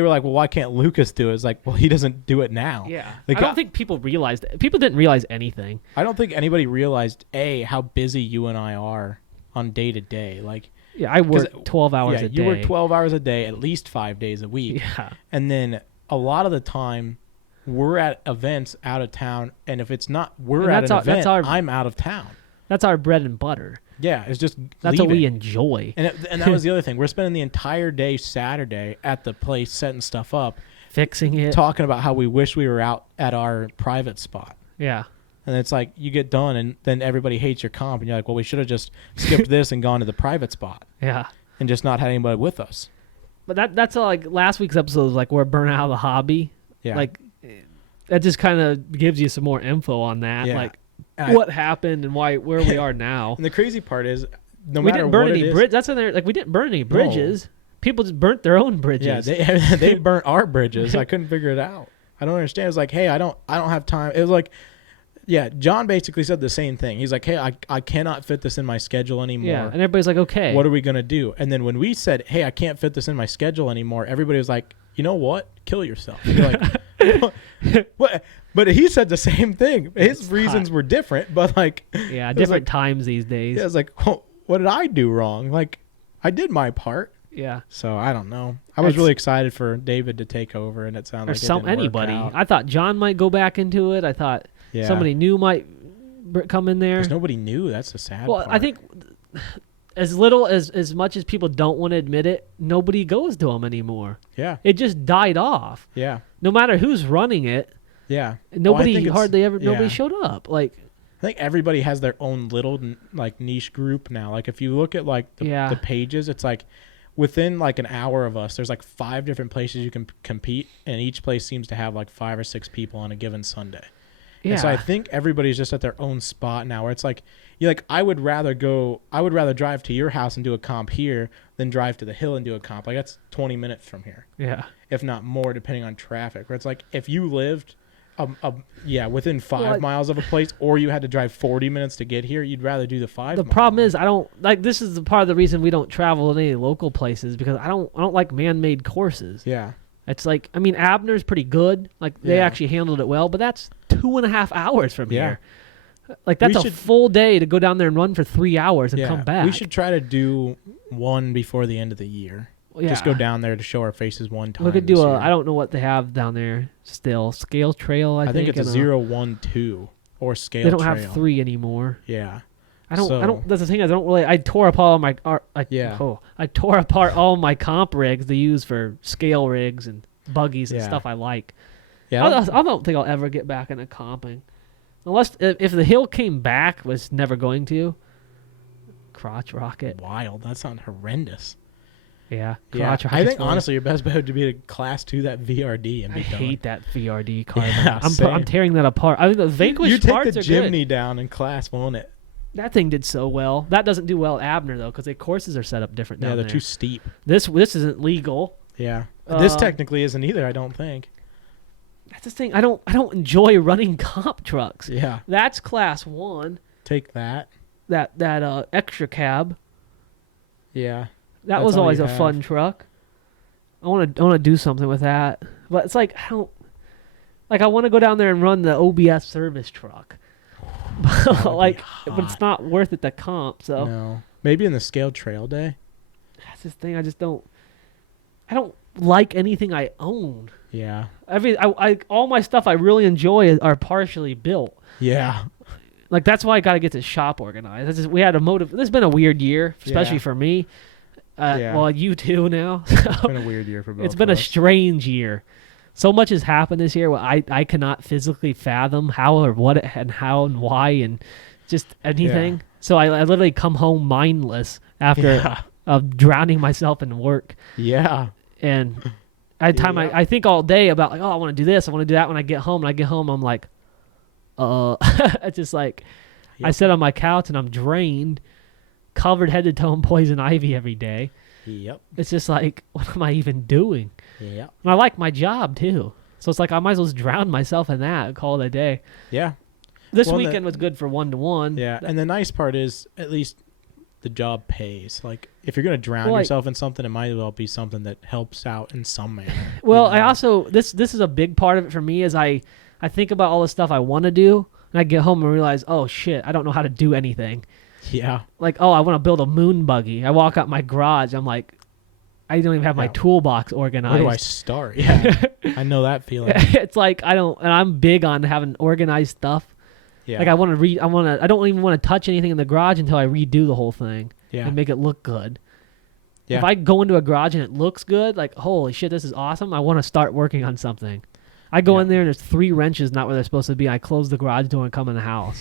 were like, "Well, why can't Lucas do it?" It's like, well, he doesn't do it now. Yeah. Like, I don't think people realized it. People didn't realize anything. I don't think anybody realized, how busy you and I are on day to day. Like, yeah, I work 12 hours a day. You work 12 hours a day, at least 5 days a week. Yeah. And then a lot of the time, we're at events out of town, and if it's not, I'm out of town. That's our bread and butter. Yeah, it's just that's what we enjoy. And that was the other thing. We're spending the entire day Saturday at the place setting stuff up, fixing it, talking about how we wish we were out at our private spot. Yeah. And it's like you get done, and then everybody hates your comp, and you're like, well, we should have just skipped this and gone to the private spot. Yeah. And just not had anybody with us. But that's all, like last week's episode was like we're burnt out of the hobby. Yeah. Like that just kind of gives you some more info on that. Yeah. Like what happened and where we are now. And the crazy part is, we didn't burn any bridges. That's in there. Like we didn't burn any bridges. No. People just burnt their own bridges. Yeah, they burnt our bridges. I couldn't figure it out. I don't understand. It's like, hey, I don't have time. It was like, yeah, John basically said the same thing. He's like, hey, I cannot fit this in my schedule anymore. Yeah, and everybody's like, okay. What are we going to do? And then when we said, hey, I can't fit this in my schedule anymore, everybody was like, you know what? Kill yourself. You're like, what? But he said the same thing. His reasons were different, but like. Yeah, different times these days. Yeah, it's like, oh, what did I do wrong? Like, I did my part. Yeah. So I don't know. I was really excited for David to take over, and it sounded like it didn't anybody. work out. I thought John might go back into it. I thought somebody new might come in there. There's nobody new. That's the sad part. Well, I think as much as people don't want to admit it, nobody goes to them anymore. Yeah. It just died off. Yeah. No matter who's running it. Yeah. Nobody nobody showed up. Like. I think everybody has their own little like niche group now. Like if you look at like the pages, it's like within like an hour of us, there's like 5 different places you can compete, and each place seems to have like 5 or 6 people on a given Sunday. Yeah. And so I think everybody's just at their own spot now, where it's like I would rather drive to your house and do a comp here than drive to the hill and do a comp. Like that's 20 minutes from here. Yeah. If not more, depending on traffic. Where it's like if you lived within 5 miles of a place, or you had to drive 40 minutes to get here, you'd rather do the 5 The problem is I don't like, this is the part of the reason we don't travel in any local places, because I don't like man-made courses. Yeah. It's like, I mean, Abner's pretty good. Like they actually handled it well, but that's 2.5 hours from here. Like that's a full day to go down there and run for 3 hours and come back. We should try to do one before the end of the year. Yeah. Just go down there to show our faces one time. We could do I don't know what they have down there still. Scale Trail, I think. I think it's a 012 or Scale Trail. They don't have 3 anymore. Yeah. I don't. That's the thing is, I tore apart all my. I tore apart all my comp rigs to use for scale rigs and buggies and stuff I like. Yeah. I don't think I'll ever get back into comping, unless if the hill came back, was never going to. Crotch rocket. Wild. That sounds horrendous. Yeah. I think honestly your best bet would be to class 2 that VRD and be done. I hate that VRD carbon. Yeah, I'm tearing that apart. I think the Vanquish parts are good. You take the Jimny down and class, won't it? That thing did so well. That doesn't do well at Abner though, because the courses are set up different down there. Yeah, they're too steep. This isn't legal. Yeah. This technically isn't either, I don't think. That's the thing. I don't enjoy running comp trucks. Yeah. That's class 1. Take that. That extra cab. Yeah. That was always a fun truck. I want to do something with that, but it's like I want to go down there and run the OBS service truck, but it's not worth it to comp. So no, maybe in the Scale Trail day. That's the thing. I don't like anything I own. Yeah. All my stuff I really enjoy are partially built. Yeah. Like that's why I got to get this shop organized. We had a motive. This has been a weird year, especially for me. Well, you too now. It's been a weird year for both. It's been a strange year. So much has happened this year. I cannot physically fathom how or what and how and why and just anything. Yeah. So I literally come home mindless after drowning myself in work. Yeah. And I think all day about like, oh, I want to do this, I want to do that. When I get home, I'm like, it's just like I sit on my couch and I'm drained. Covered head to toe in poison ivy every day. Yep. It's just like, what am I even doing? Yep. And I like my job too. So it's like I might as well just drown myself in that and call it a day. Yeah. This weekend was good for 1-to-1. Yeah. And the nice part is at least the job pays. Like if you're going to drown yourself in something, it might as well be something that helps out in some manner. Well, I also, this is a big part of it for me is I think about all the stuff I want to do and I get home and realize, oh shit, I don't know how to do anything. Yeah. Like, oh, I want to build a moon buggy. I walk out my garage. I'm like, I don't even have my toolbox organized. Where do I start? Yeah. I know that feeling. It's like, and I'm big on having organized stuff. Yeah. Like I don't even want to touch anything in the garage until I redo the whole thing and make it look good. Yeah. If I go into a garage and it looks good, like, holy shit, this is awesome. I want to start working on something. I go in there and there's 3 wrenches not where they're supposed to be. I close the garage door and come in the house.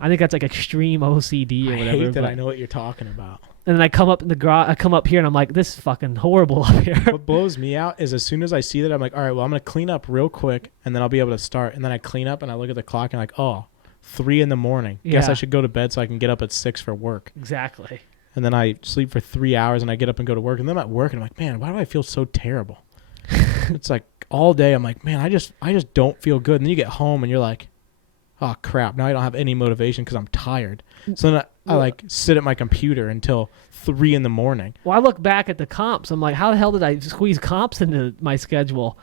I think that's like extreme OCD or whatever. I hate that I know what you're talking about. And then I come up in the garage. I come up here and I'm like, this is fucking horrible up here. What blows me out is as soon as I see that, I'm like, all right, well, I'm gonna clean up real quick and then I'll be able to start. And then I clean up and I look at the clock and I'm like, oh, 3 a.m. Guess I should go to bed so I can get up at 6 for work. Exactly. And then I sleep for 3 hours and I get up and go to work. And then I'm at work and I'm like, man, why do I feel so terrible? It's like all day I'm like, man, I just don't feel good. And then you get home and you're like, oh crap, now I don't have any motivation because I'm tired. So then I like sit at my computer until 3 a.m. Well, I look back at the comps. I'm like, how the hell did I squeeze comps into my schedule?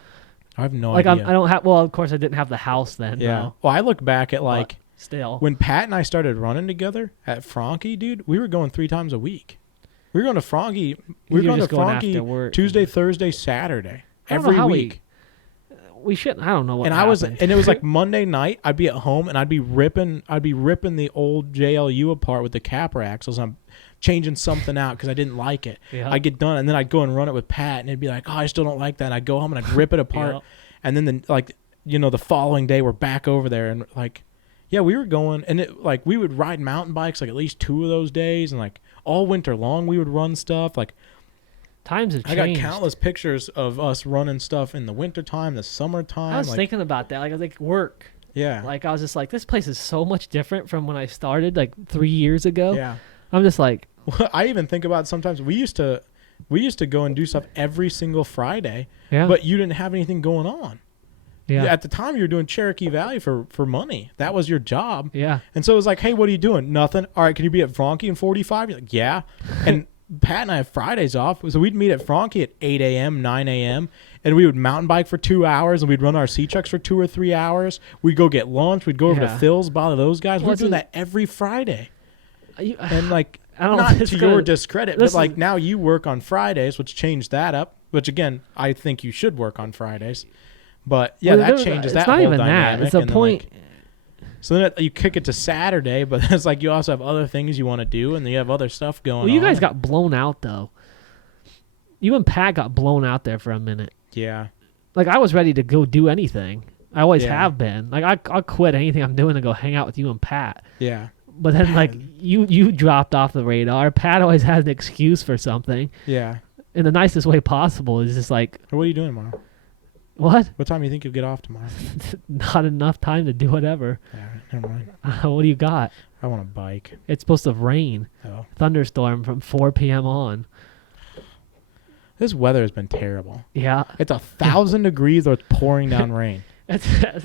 I have no idea. I don't have. Well, of course, I didn't have the house then. Yeah. No. Well, I look back at like still when Pat and I started running together at Frankie, dude, we were going 3 times a week. We were going to Frankie. We were going to Frankie Tuesday, Thursday, Saturday every week. We shouldn't. I don't know what. And it was like Monday night. I'd be at home and I'd be ripping the old JLU apart with the capper axles. I'm changing something out because I didn't like it. Yeah. I'd get done and then I'd go and run it with Pat and it'd be like, oh, I still don't like that. And I'd go home and I'd rip it apart. And then the following day we're back over there and like, yeah, we were going and it like we would ride mountain bikes like at least 2 of those days and like all winter long we would run stuff like. Times have changed. I got countless pictures of us running stuff in the wintertime, the summertime. I was thinking about that. Like, I was like, work. Yeah. Like, I was just like, this place is so much different from when I started, like, 3 years ago. Yeah. I'm just like. Well, I even think about sometimes we used to go and do stuff every single Friday, but you didn't have anything going on. Yeah. At the time, you were doing Cherokee Valley for money. That was your job. Yeah. And so it was like, hey, what are you doing? Nothing. All right, can you be at Frankie in 45? You're like, yeah. And Pat and I have Fridays off, so we'd meet at Frankie at 8 a.m., 9 a.m., and we would mountain bike for 2 hours, and we'd run our C-Chucks for 2 or 3 hours. We'd go get lunch. We'd go over to Phil's, bother those guys. We're doing that every Friday. And, like, not to your discredit, but, like, now you work on Fridays, which changed that up, which, again, I think you should work on Fridays. But, yeah, that changes that whole dynamic. It's not even that. It's a point. So then you kick it to Saturday, but it's like you also have other things you want to do, and then you have other stuff going on. Well, you guys got blown out, though. You and Pat got blown out there for a minute. Yeah. Like, I was ready to go do anything. I always have been. Like, I'll quit anything I'm doing to go hang out with you and Pat. Yeah. But then, like, you dropped off the radar. Pat always has an excuse for something. Yeah. In the nicest way possible. It's just like. What are you doing tomorrow? What? What time do you think you'll get off tomorrow? Not enough time to do whatever. Yeah, never mind. What do you got? I want a bike. It's supposed to rain. Oh. Thunderstorm from 4 p.m. on. This weather has been terrible. Yeah. It's 1,000 degrees or it's pouring down rain.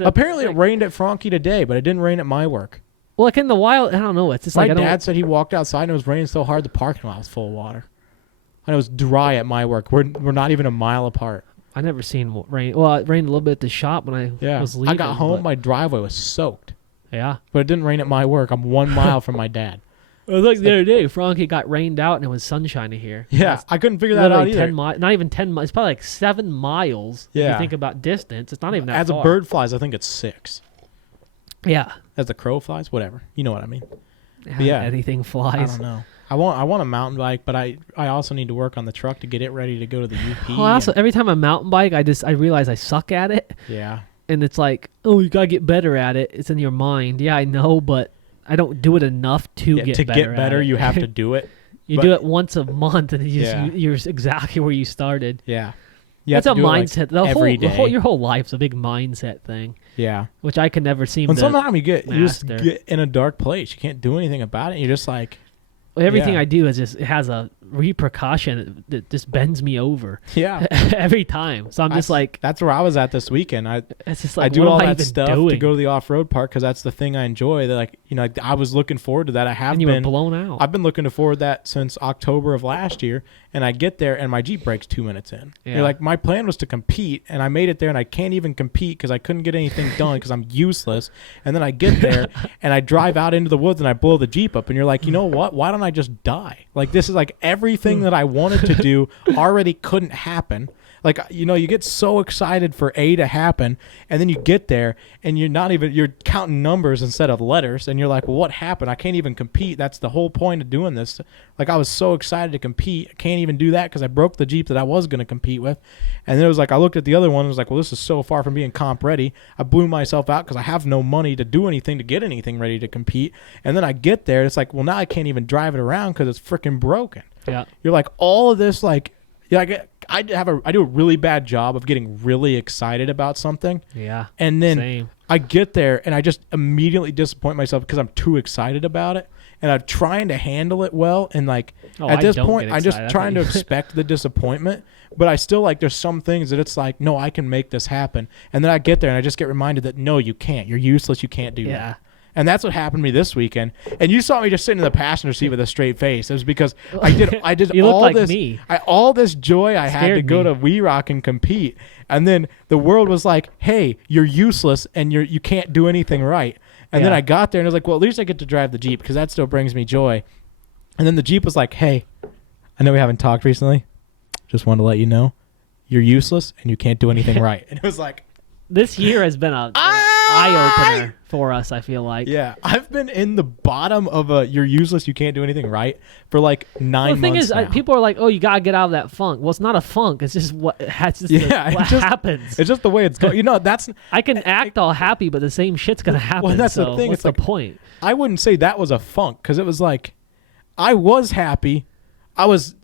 Apparently it rained at Frankie today, but it didn't rain at my work. Well, like in the wild, I don't know. It's just my dad said he walked outside and it was raining so hard the parking lot was full of water. And it was dry at my work. We're not even a mile apart. I never seen rain. Well, it rained a little bit at the shop when I was leaving. I got home, my driveway was soaked. Yeah. But it didn't rain at my work. I'm 1 mile from my dad. It was like the other day, Frankie got rained out and it was sunshiny here. Yeah, I couldn't figure that out either. Not even 10 miles. It's probably like 7 miles. Yeah. If you think about distance, it's not even that far. As a bird flies, I think it's 6. Yeah. As the crow flies, whatever. You know what I mean. Yeah. Anything flies. I don't know. I want a mountain bike, but I also need to work on the truck to get it ready to go to the UP. Well, also, every time I mountain bike, I realize I suck at it. Yeah. And it's like, oh, you got to get better at it. It's in your mind. Yeah, I know, but I don't do it enough to get better. To get better, you have to do it. You do it once a month, and you're exactly where you started. Yeah. It's a mindset. Like your whole life's a big mindset thing. Yeah. Which I can never seem to sometimes you just get in a dark place. You can't do anything about it. You're just like... Everything I do is it has a repercussion that just bends me over. Yeah. Every time. So I'm just like... That's where I was at this weekend. It's just like, I do all that stuff to go to the off-road park because that's the thing I enjoy. That I was looking forward to that. And you were blown out. I've been looking forward to that since October of last year. And I get there and my Jeep breaks 2 minutes in. Yeah. You're like, my plan was to compete and I made it there and I can't even compete because I couldn't get anything done because I'm useless. And then I get there and I drive out into the woods and I blow the Jeep up and you're like, you know what? Why don't I just die? Like, this is like everything that I wanted to do already couldn't happen. Like, you get so excited for A to happen, and then you get there, and you're counting numbers instead of letters, and you're like, well, what happened? I can't even compete. That's the whole point of doing this. Like, I was so excited to compete. I can't even do that because I broke the Jeep that I was going to compete with. And then it was like, I looked at the other one and was like, well, this is so far from being comp ready. I blew myself out because I have no money to do anything, to get anything ready to compete. And then I get there, and it's like, well, now I can't even drive it around because it's freaking broken. Yeah. You're like, all of this, like, I do a really bad job of getting really excited about something. Yeah. And then same. I get there and I just immediately disappoint myself because I'm too excited about it. And I'm trying to handle it well. And like at this point, I'm just trying to expect the disappointment. But I still like, there's some things that it's like, no, I can make this happen. And then I get there and I just get reminded that no, you can't. You're useless. You can't do that. And that's what happened to me this weekend. And you saw me just sitting in the passenger seat with a straight face. It was because I did you all look like this me. all this joy I had to go to We Rock and compete. And then the world was like, hey, you're useless and you can't do anything right. And then I got there and I was like, well, at least I get to drive the Jeep because that still brings me joy. And then the Jeep was like, hey, I know we haven't talked recently. Just wanted to let you know you're useless and you can't do anything right. And it was like, this year has been an eye-opener for us, I feel like. Yeah, I've been in the bottom of a you're useless, you can't do anything right for like 9 months. The thing is, people are like, oh, you got to get out of that funk. Well, it's not a funk. It's just what happens. It's just the way it's going. I can act all happy, but the same shit's going to happen. Well, that's the thing. What's the point? I wouldn't say that was a funk because it was like I was happy. I was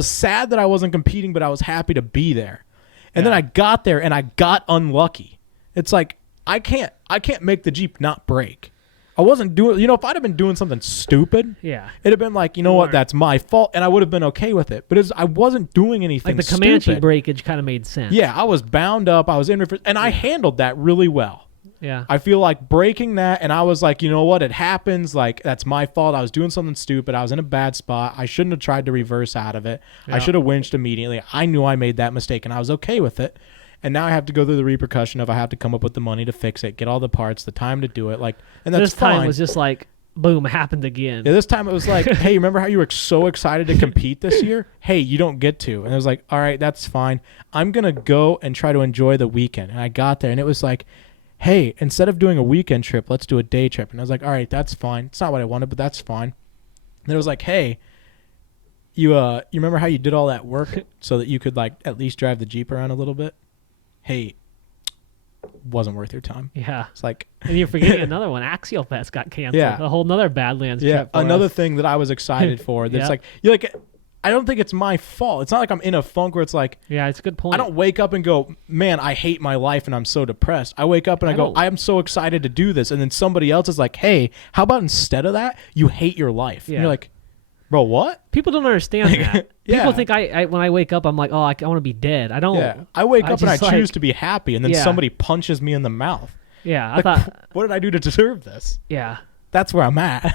sad that I wasn't competing, but I was happy to be there. And then I got there and I got unlucky. It's like I can't make the Jeep not break. I wasn't doing, if I'd have been doing something stupid, it'd have been like, what, that's my fault, and I would have been okay with it. But I wasn't doing anything like the Comanche breakage kind of made sense. Yeah, I was bound up, I was in, and I handled that really well. Yeah. I feel like breaking that, and I was like, you know what, it happens, like, that's my fault. I was doing something stupid. I was in a bad spot. I shouldn't have tried to reverse out of it. Yeah. I should have winched immediately. I knew I made that mistake, and I was okay with it. And now I have to go through the repercussion of I have to come up with the money to fix it, get all the parts, the time to do it. Like, and that's this time was just like, boom, it happened again. Yeah, this time it was like, hey, remember how you were so excited to compete this year? Hey, you don't get to. And I was like, all right, that's fine. I'm going to go and try to enjoy the weekend. And I got there, and it was like, hey, instead of doing a weekend trip, let's do a day trip. And I was like, all right, that's fine. It's not what I wanted, but that's fine. And it was like, hey, you remember how you did all that work so that you could like at least drive the Jeep around a little bit? Hey, wasn't worth your time. Yeah. It's like, and you're forgetting another one. Axial Fest got canceled. Yeah. A whole nother Badlands trip. Yeah. Another thing that I was excited for. That's like, I don't think it's my fault. It's not like I'm in a funk where it's like, yeah, it's a good point. I don't wake up and go, man, I hate my life and I'm so depressed. I wake up and I go, I am so excited to do this. And then somebody else is like, hey, how about instead of that, you hate your life? Yeah. And you're like, bro, what? People don't understand that. People think I when I wake up, I'm like, oh, I want to be dead. I don't. Yeah. I wake up and I choose to be happy, and then somebody punches me in the mouth. Yeah. Like, I thought, what did I do to deserve this? Yeah. That's where I'm at.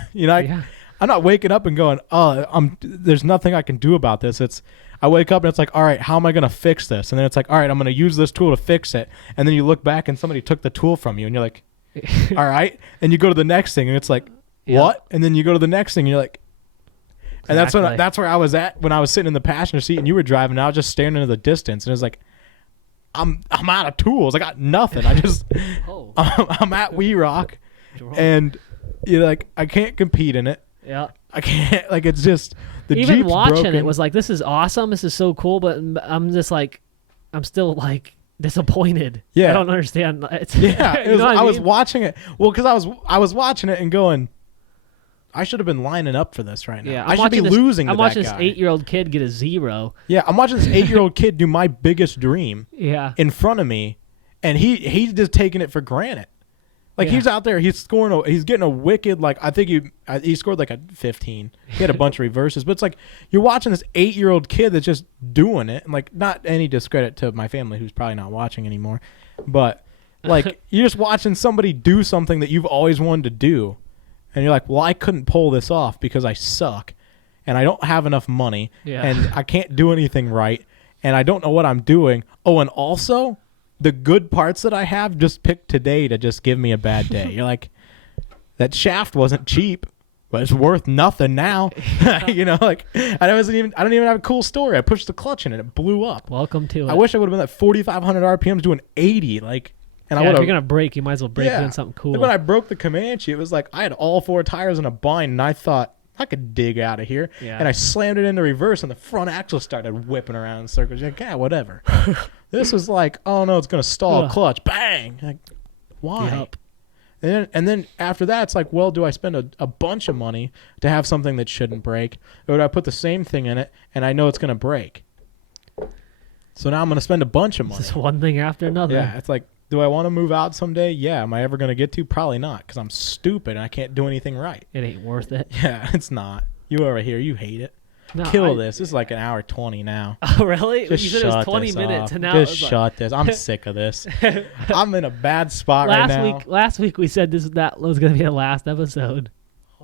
I'm not waking up and going, oh, there's nothing I can do about this. I wake up and it's like, all right, how am I going to fix this? And then it's like, all right, I'm going to use this tool to fix it. And then you look back and somebody took the tool from you, and you're like, all right. And you go to the next thing, and it's like, what? And then you go to the next thing, and you're like, and that's where I was at when I was sitting in the passenger seat and you were driving. And I was just staring into the distance, and it was like, I'm out of tools. I got nothing. I just I'm at We Rock, and you're like, I can't compete in it. Yeah, I can't. Like, it's just the even Jeep's watching broken. It was like, this is awesome. This is so cool, but I'm just like, I'm still like disappointed. Yeah, I don't understand. I was watching it. Well, because I was watching it and going, I should have been lining up for this right now. Yeah, I should be losing to that guy. I'm watching this 8-year-old kid get a 0. Yeah, I'm watching this 8-year-old kid do my biggest dream in front of me, and he's just taking it for granted. Like, he's out there, he's getting a wicked, like, I think he scored like a 15. He had a bunch of reverses, but it's like, you're watching this 8-year-old kid that's just doing it, and like, not any discredit to my family who's probably not watching anymore, but like, you're just watching somebody do something that you've always wanted to do. And you're like, well, I couldn't pull this off because I suck, and I don't have enough money, and I can't do anything right, and I don't know what I'm doing. Oh, and also, the good parts that I have just picked today to just give me a bad day. You're like, that shaft wasn't cheap. but it's worth nothing now. You know, like I don't even have a cool story. I pushed the clutch in and it blew up. Welcome to it. I wish I would have been at 4,500 RPMs doing 80. Like, and if you're gonna break, you might as well break doing something cool. Like when I broke the Comanche, it was like I had all 4 tires in a bind, and I thought I could dig out of here. Yeah. And I slammed it into reverse, and the front axle started whipping around in circles. Like, yeah, whatever. This was like, oh no, it's gonna stall a clutch. Bang! Like, why? Yep. And then after that, it's like, well, do I spend a bunch of money to have something that shouldn't break, or do I put the same thing in it and I know it's gonna break? So now I'm gonna spend a bunch of money. Just one thing after another. Yeah, it's like, do I want to move out someday? Yeah. Am I ever gonna get to? Probably not, because I'm stupid and I can't do anything right. It ain't worth it. Yeah, it's not. You over here, you hate it. No, Kill this. This is like an hour 20 now. Oh, really? Just you said it was 20 minutes. And now just shut this. I'm sick of this. I'm in a bad spot right now. Last week we said that was going to be the last episode.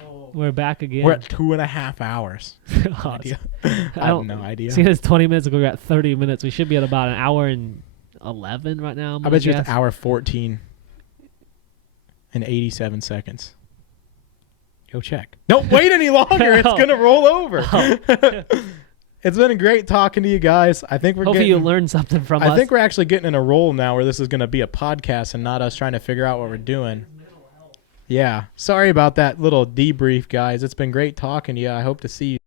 Oh. We're back again. We're at 2.5 hours. I have no idea. See, it's 20 minutes ago. We're at 30 minutes. We should be at about an hour and 11 right now. I bet you it's an hour 14 and 87 seconds. Go check. Don't wait any longer. It's going to roll over. Oh. It's been great talking to you guys. I think hopefully you learned something from us. I think we're actually getting in a role now where this is going to be a podcast and not us trying to figure out what we're doing. Yeah. Sorry about that little debrief, guys. It's been great talking to you. I hope to see you.